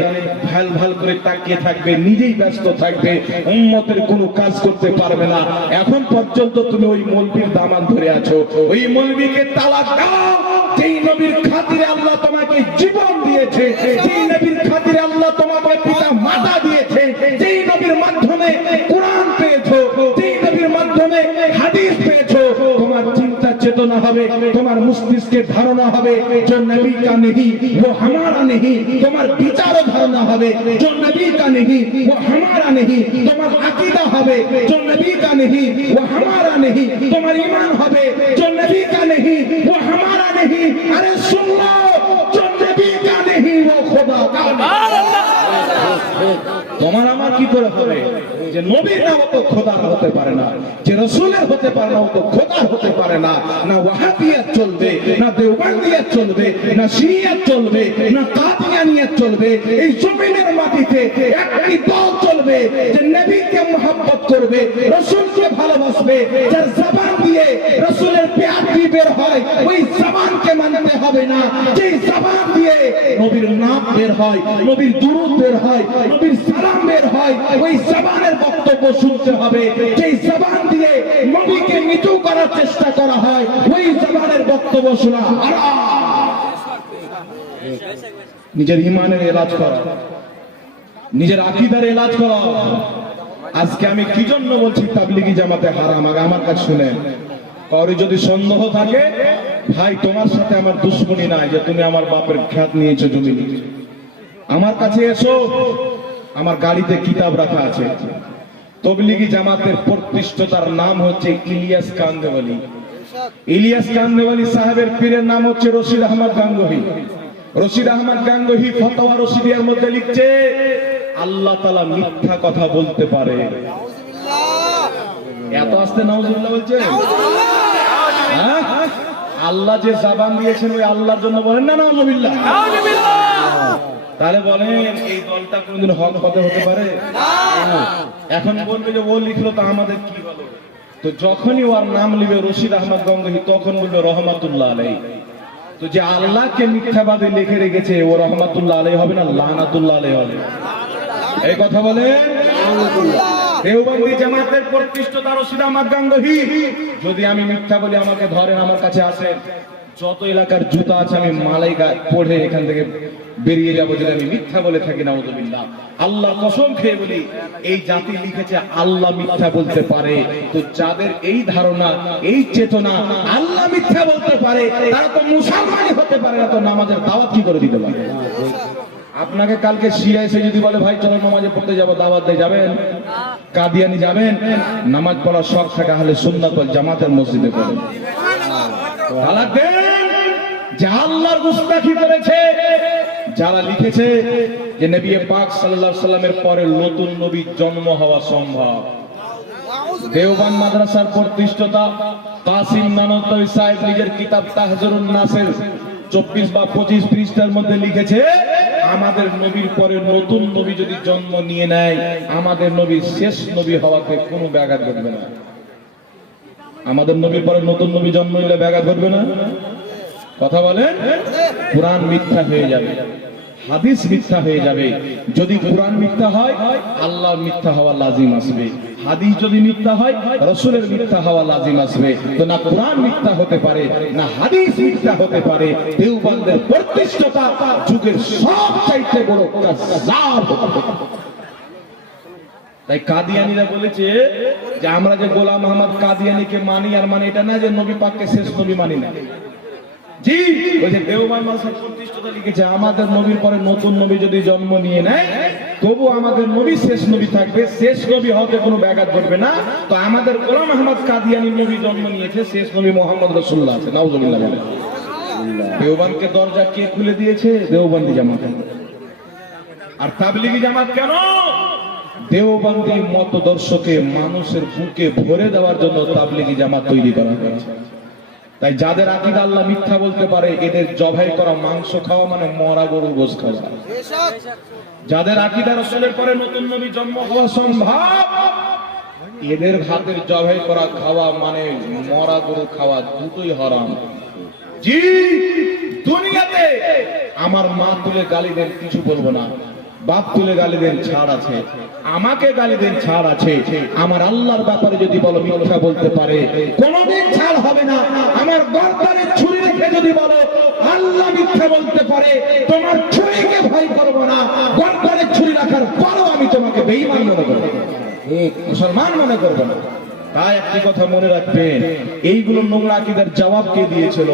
ভাল ভাল করে তাকিয়ে থাকবে, নিজেই ব্যস্ত থাকবে, উম্মতের কোনো কাজ করতে পারবে না, এখন পর্যন্ত তুমি ওই মৌলবির দামান ধরে আছো। ওই মৌলবিকে তালাক দাও। যেই নবীর খাতিরে আল্লাহ তোমাকে জীবন দিয়েছে, যেই নবীর খাতিরে আল্লাহ তোমাকে পিতা মাতা দিয়েছে, যেই নবীর মাধ্যমে কোরআন পেয়েছো, যেই নবীর মাধ্যমে হাদিস পেয়েছো, তোমার চিন্তা চেতনা হবে, তোমার মস্তিষ্কে ধারণা হবে যে নবী কা নেহি वो हमारा नहीं, তোমার বিচারও ধারণা হবে যে নবী কা নেহি वो हमारा नहीं, তোমার আকীদা হবে যে নবী কা নেহি वो हमारा नहीं, তোমার ঈমান হবে যে নবী কা নেহি वो हमारा नहीं। अरे सुन लो, जो नबी का नहीं वो खुदा का। তোমার আমার কি করে হবে যে নবীর না হতো খোদার হতে পারে না, যে রাসূলের হতে পারে না হতো খোদার হতে পারে না। না ওয়াহাবিয়াত চলবে, না দেওবন্দিয়াত চলবে, না শিয়াত চলবে, না কাদিয়ানিয়াত চলবে। এই জমিনের মাটিতে একটি দল চলবে যে নবীকে মহব্বত করবে, রাসূলকে ভালোবাসবে, যার জবান দিয়ে রাসূলের প্যার বের হয়, ওই জবানকে মানতে হবে না। যেই জবান দিয়ে নবীর নাম বের হয়, নবীর দুরূদ বের হয়, নবীর সালাম বের হয়, ওই জবানের বক্তব্য শুনতে হবে। যেই জবান দিয়ে নবীকে নিচু করার চেষ্টা করা হয়, ওই জবানের বক্তব্য শোনা হারাম। নিজের ইমানের এলাজ করা, নিজের আকীদার এলাজ করা। আজকে আমি কি জন্য বলছি তাবলিগি জামাতে হারাম, আগে আমার কাছে শুনেন। কারো যদি সন্দেহ থাকে, ভাই তোমার সাথে আমার দুশ্মনী নাই যে তুমি আমার বাপের খ্যাত নিয়েছো, জমি নিয়েছো। আমার কাছে এসো, আমার গাড়িতে কিতাব রাখা আছে। তবলিগি জামাতের প্রতিষ্ঠাতার নাম হচ্ছে ইলিয়াস কান্দেওয়ালি। ইলিয়াস কান্দেওয়ালি সাহেবের পীরের নাম হচ্ছে রশিদ আহমদ গাঙ্গুহি। রশিদ আহমদ গাঙ্গুহি ফতোয়া রশিদিয়ার মধ্যে লিখছে, আল্লাহ তাআলা মিথ্যা কথা বলতে পারে। এত আস্তে নাউজুবিল্লাহ বলছে। হ্যাঁ, আল্লাহ যে জবান দিয়েছেন ওই আল্লাহর জন্য বলেন না নাউজুবিল্লাহ। তাহলে বলেন এই দলটা কোনদিন হক পথে হতে পারে? এখন বলবে যে ও লিখলো তা আমাদের কি হলো? তো যখনই ওর নাম লিখবে রশিদ আহমদ গাঙ্গুহি, তখন বলবে রহমাতুল্লাহ আলাইহি। তো যে আল্লাহকে মিথ্যাবাদী লিখে রেখেছে ও রহমাতুল্লাহ আলাইহি হবে না লানাতুল্লাহ আলাইহি হবে? এই কথা বলে দেওবন্দি জামাতের প্রতিষ্ঠাতা রশিদ আহমদ গাঙ্গুহি। যদি আমি মিথ্যা বলি আমাকে ধরেন, আমার কাছে আসেন, যত এলাকার জুতা আছে আমি মালাই পড়ে এখান থেকে বেরিয়ে যাবো যদি আমি মিথ্যা বলে থাকি। নাউযুবিল্লাহ। আল্লাহ কসম খেয়ে বলি, এই জাতি লিখেছে আল্লাহ মিথ্যা বলতে পারে। তো যাদের এই ধারণা, এই চেতনা আল্লাহ মিথ্যা বলতে পারে, তারা তো মুসলমানই হতে পারে না, তো নামাজের দাওয়াত কি করে দিতে পারে? আপনাকে কালকে শিয়া এসে যদি বলে ভাই চলো নামাজে পড়তে যাবো, দাওয়াত দিয়ে যাবেন? কাদিয়ানি যাবেন? নামাজ পড়ার শখ থাকে আহলে সুন্নাত ওয়াল জামাতের মসজিদে পড়েন। তালাক দেন যে আল্লাহর গুস্তাখি করেছে, যারা লিখেছে যে নবী পাক সাল্লাল্লাহু আলাইহি সাল্লামের পরে নতুন নবীর জন্ম হওয়া সম্ভব। দেওবন্দ মাদ্রাসার প্রতিষ্ঠাতা কাসিম নানতবী সাহেব নিজের কিতাব তাহজিরুন নাসের 24 বা 25 পৃষ্ঠার মধ্যে লিখেছে, আমাদের নবীর পরে নতুন নবী যদি জন্ম নিয়ে নেয়, আমাদের নবীর শেষ নবী হওয়াতে কোনো ব্যাঘাত ঘটবে না। আমাদের নবীর পরে নতুন নবী জন্ম নিলে ব্যাঘাত ঘটবে না? কথা বলেন। কুরআন মিথ্যা হয়ে যাবে, হাদিস মিথ্যা হয়ে যাবে। যদি কুরআন মিথ্যা হয়, আল্লাহর মিথ্যা হওয়া লাজিম আসবে। হাদিস যদি মিথ্যা হয়, রাসূলের মিথ্যা হওয়া লাজিম আসবে। তো না কুরআন মিথ্যা হতে পারে, না হাদিস মিথ্যা হতে পারে। দেওবন্দের প্রতিষ্ঠাতা যুগের সবচাইতে বড় কায্যাব। তাই কাদিয়ানীরা বলেছে যে আমরা যে গোলাম আহমদ কাদিয়ানীকে মানি, আর মানে এটা না যে নবী পাককে শেষ নবী মানি না। জি, ওই যে দেওবন্দ মাদ্রাসার প্রতিষ্ঠাতা লিখেছে আমাদের নবীর পরে নতুন নবী যদি জন্ম নিয়ে নেয়, তবু আমাদের নবী শেষ নবী থাকবে, শেষ নবী হতে কোনো ব্যাঘাত ঘটবে না। তো আমাদের গোলাম আহমদ কাদিয়ানী নবী জন্ম নিয়েছে, শেষ নবী মুহাম্মদ রাসূলুল্লাহ আছে। নাউযুবিল্লাহ বলে। দেওবন্দকে দরজা কে খুলে দিয়েছে? দেওবন্দি জামাত। আর তাবলিগি জামাত কেন? দেওবন্দি মতদর্শকে মানুষের বুকে ভরে দেওয়ার জন্য তাবলিগি জামাত তৈরি করা হয়েছে। তাই যাদের আকীদা আল্লাহ মিথ্যা বলতে পারে, এদের জবাই করা মাংস খাওয়া মানে মরা গরুর গোশত খাওয়া। যাদের আকীদা রাসূলের পরে নতুন নবী জন্ম হওয়া সম্ভব, এদের হাতের জবাই করা খাওয়া মানে মরা গরু খাওয়া, দুটোই হারাম। জি, দুনিয়াতে আমার মা তুলে গালি দেন, কিছু বলবো না। বাপ তুলে গালি দেন, ছাড় আছে। আমাকে গালি দেন, ছাড় আছে। আমার আল্লাহর ব্যাপারে যদি বলো মিথ্যা বলতে পারে, কোনদিন ছাড় হবে না। আমার গর্দানে ছুরি রেখে যদি বলো আল্লাহ মিথ্যা বলতে পারে, তোমার ছুরিকে ভয় করবো না। গর্দানে ছুরি রাখার পরও আমি তোমাকে বেঈমান মনে করবো, মুসলমান মনে করবো না। তাই একটি কথা মনে রাখবেন, এইগুলো নোংরা আকীদার জবাব কে দিয়েছিল?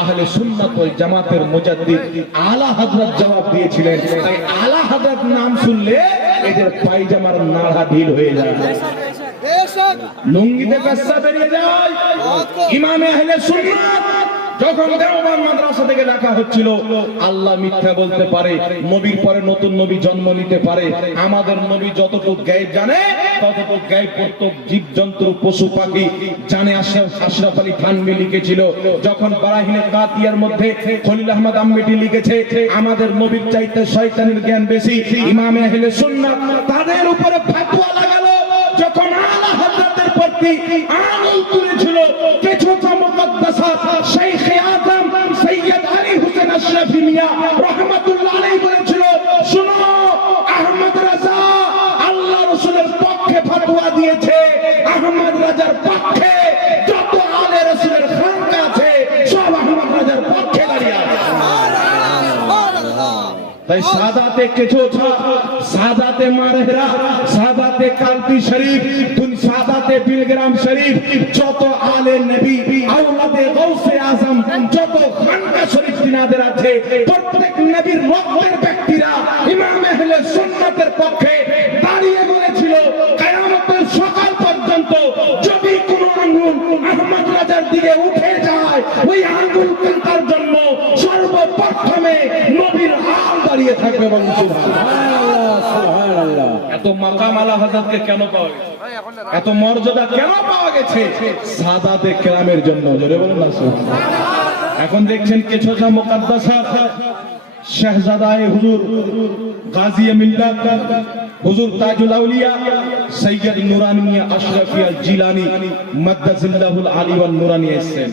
আহলে সুন্নাত ওয়াল জামাতের মুজাদ্দিদ আলা হযরত জবাব দিয়েছিলেন। তাই আলা হযরত নাম শুনলে এদের পায়জামার নাড়া ঢিল হয়ে যায়, লুঙ্গিতে পেশা বেরিয়ে যায়। ইমামে আহলে সুন্নাত যখন দেওবন্দ মাদ্রাসা থেকে লেখা হচ্ছিল আল্লাহ মিথ্যা বলতে পারে, নবীর পরে নতুন নবী জন্ম নিতে পারে, আমাদের নবী যতটুকু গায়েব জানে ততটুকু গায়েব প্রত্যেক জীবজন্তু পশু পাখি জানে। আশরাফ আলী থানভী লিখেছিল, যখন বারাহিনে কাতিয়ার মধ্যে খলিল আহমদ আম্মেটি লিখেছে আমাদের নবীর চাইতে শয়তানের জ্ঞান বেশি, ইমামে আহলে সুন্নাত তাদের উপরে ফতোয়া লাগালো। যখন আলা হযরতের প্রতি আঙুল তুলেছিল কিছু মুকদ্দাসা শাইখে আযম সৈয়দ আলী হোসেন আশরাফী মিয়া রাহমাতুল্লাহ আলাইহি বলেছিল, শুনো আহমদ রাজা আল্লাহ রাসূলের পক্ষে ফতোয়া দিয়েছে, আহমদ রাজার পক্ষে যত আলে রাসূলের খানকা আছে সব আহমদ রাজার পক্ষে দাঁড়িয়ে আছে। তাই সাদাতে কেছোছা, সাদাতে মারহেরা, সাদাতে কালপি শরীফ, তুন সাদাতে বিলগ্রাম শরীফ, যত আলে নবী, আওলাদে গাউসে আজম, যত খানকা শরীফ তিনাদের আছে, প্রত্যেক নবীর রক্তের ব্যক্তিরা ইমাম আহলে সুন্নাতের পক্ষে দাঁড়িয়ে বলেছিল কিয়ামতের সকাল পর্যন্ত যদি কোনো আঙ্গুল আহমদ রাজার দিকে উঠে যায়, ওই আঙ্গুল কাটার জন্য সর্বপ্রথমে নবীর হাল দাঁড়িয়ে থাকবে। বলুন সুবহানাল্লাহ। সুবহানাল্লাহ। এত মাকাম আলা হযরতকে কেন পাওয়া গেছে, এত মর্যাদা কেন পাওয়া গেছে? সাদাতে কেরামের জন্য। জোরে বলুন না সুবহানাল্লাহ। এখন দেখছেন কেছোছা মুকাদ্দাসা শাহজাদায়ে হুজুর গাজী মিল্লাত হুজুর তাজুল আউলিয়া সৈয়দ নুরানি মিয়া আশরাফিয়া জিলানী মাদ্দাজিল্লাহুল আলী ওয়ান নুরানি এসেছেন।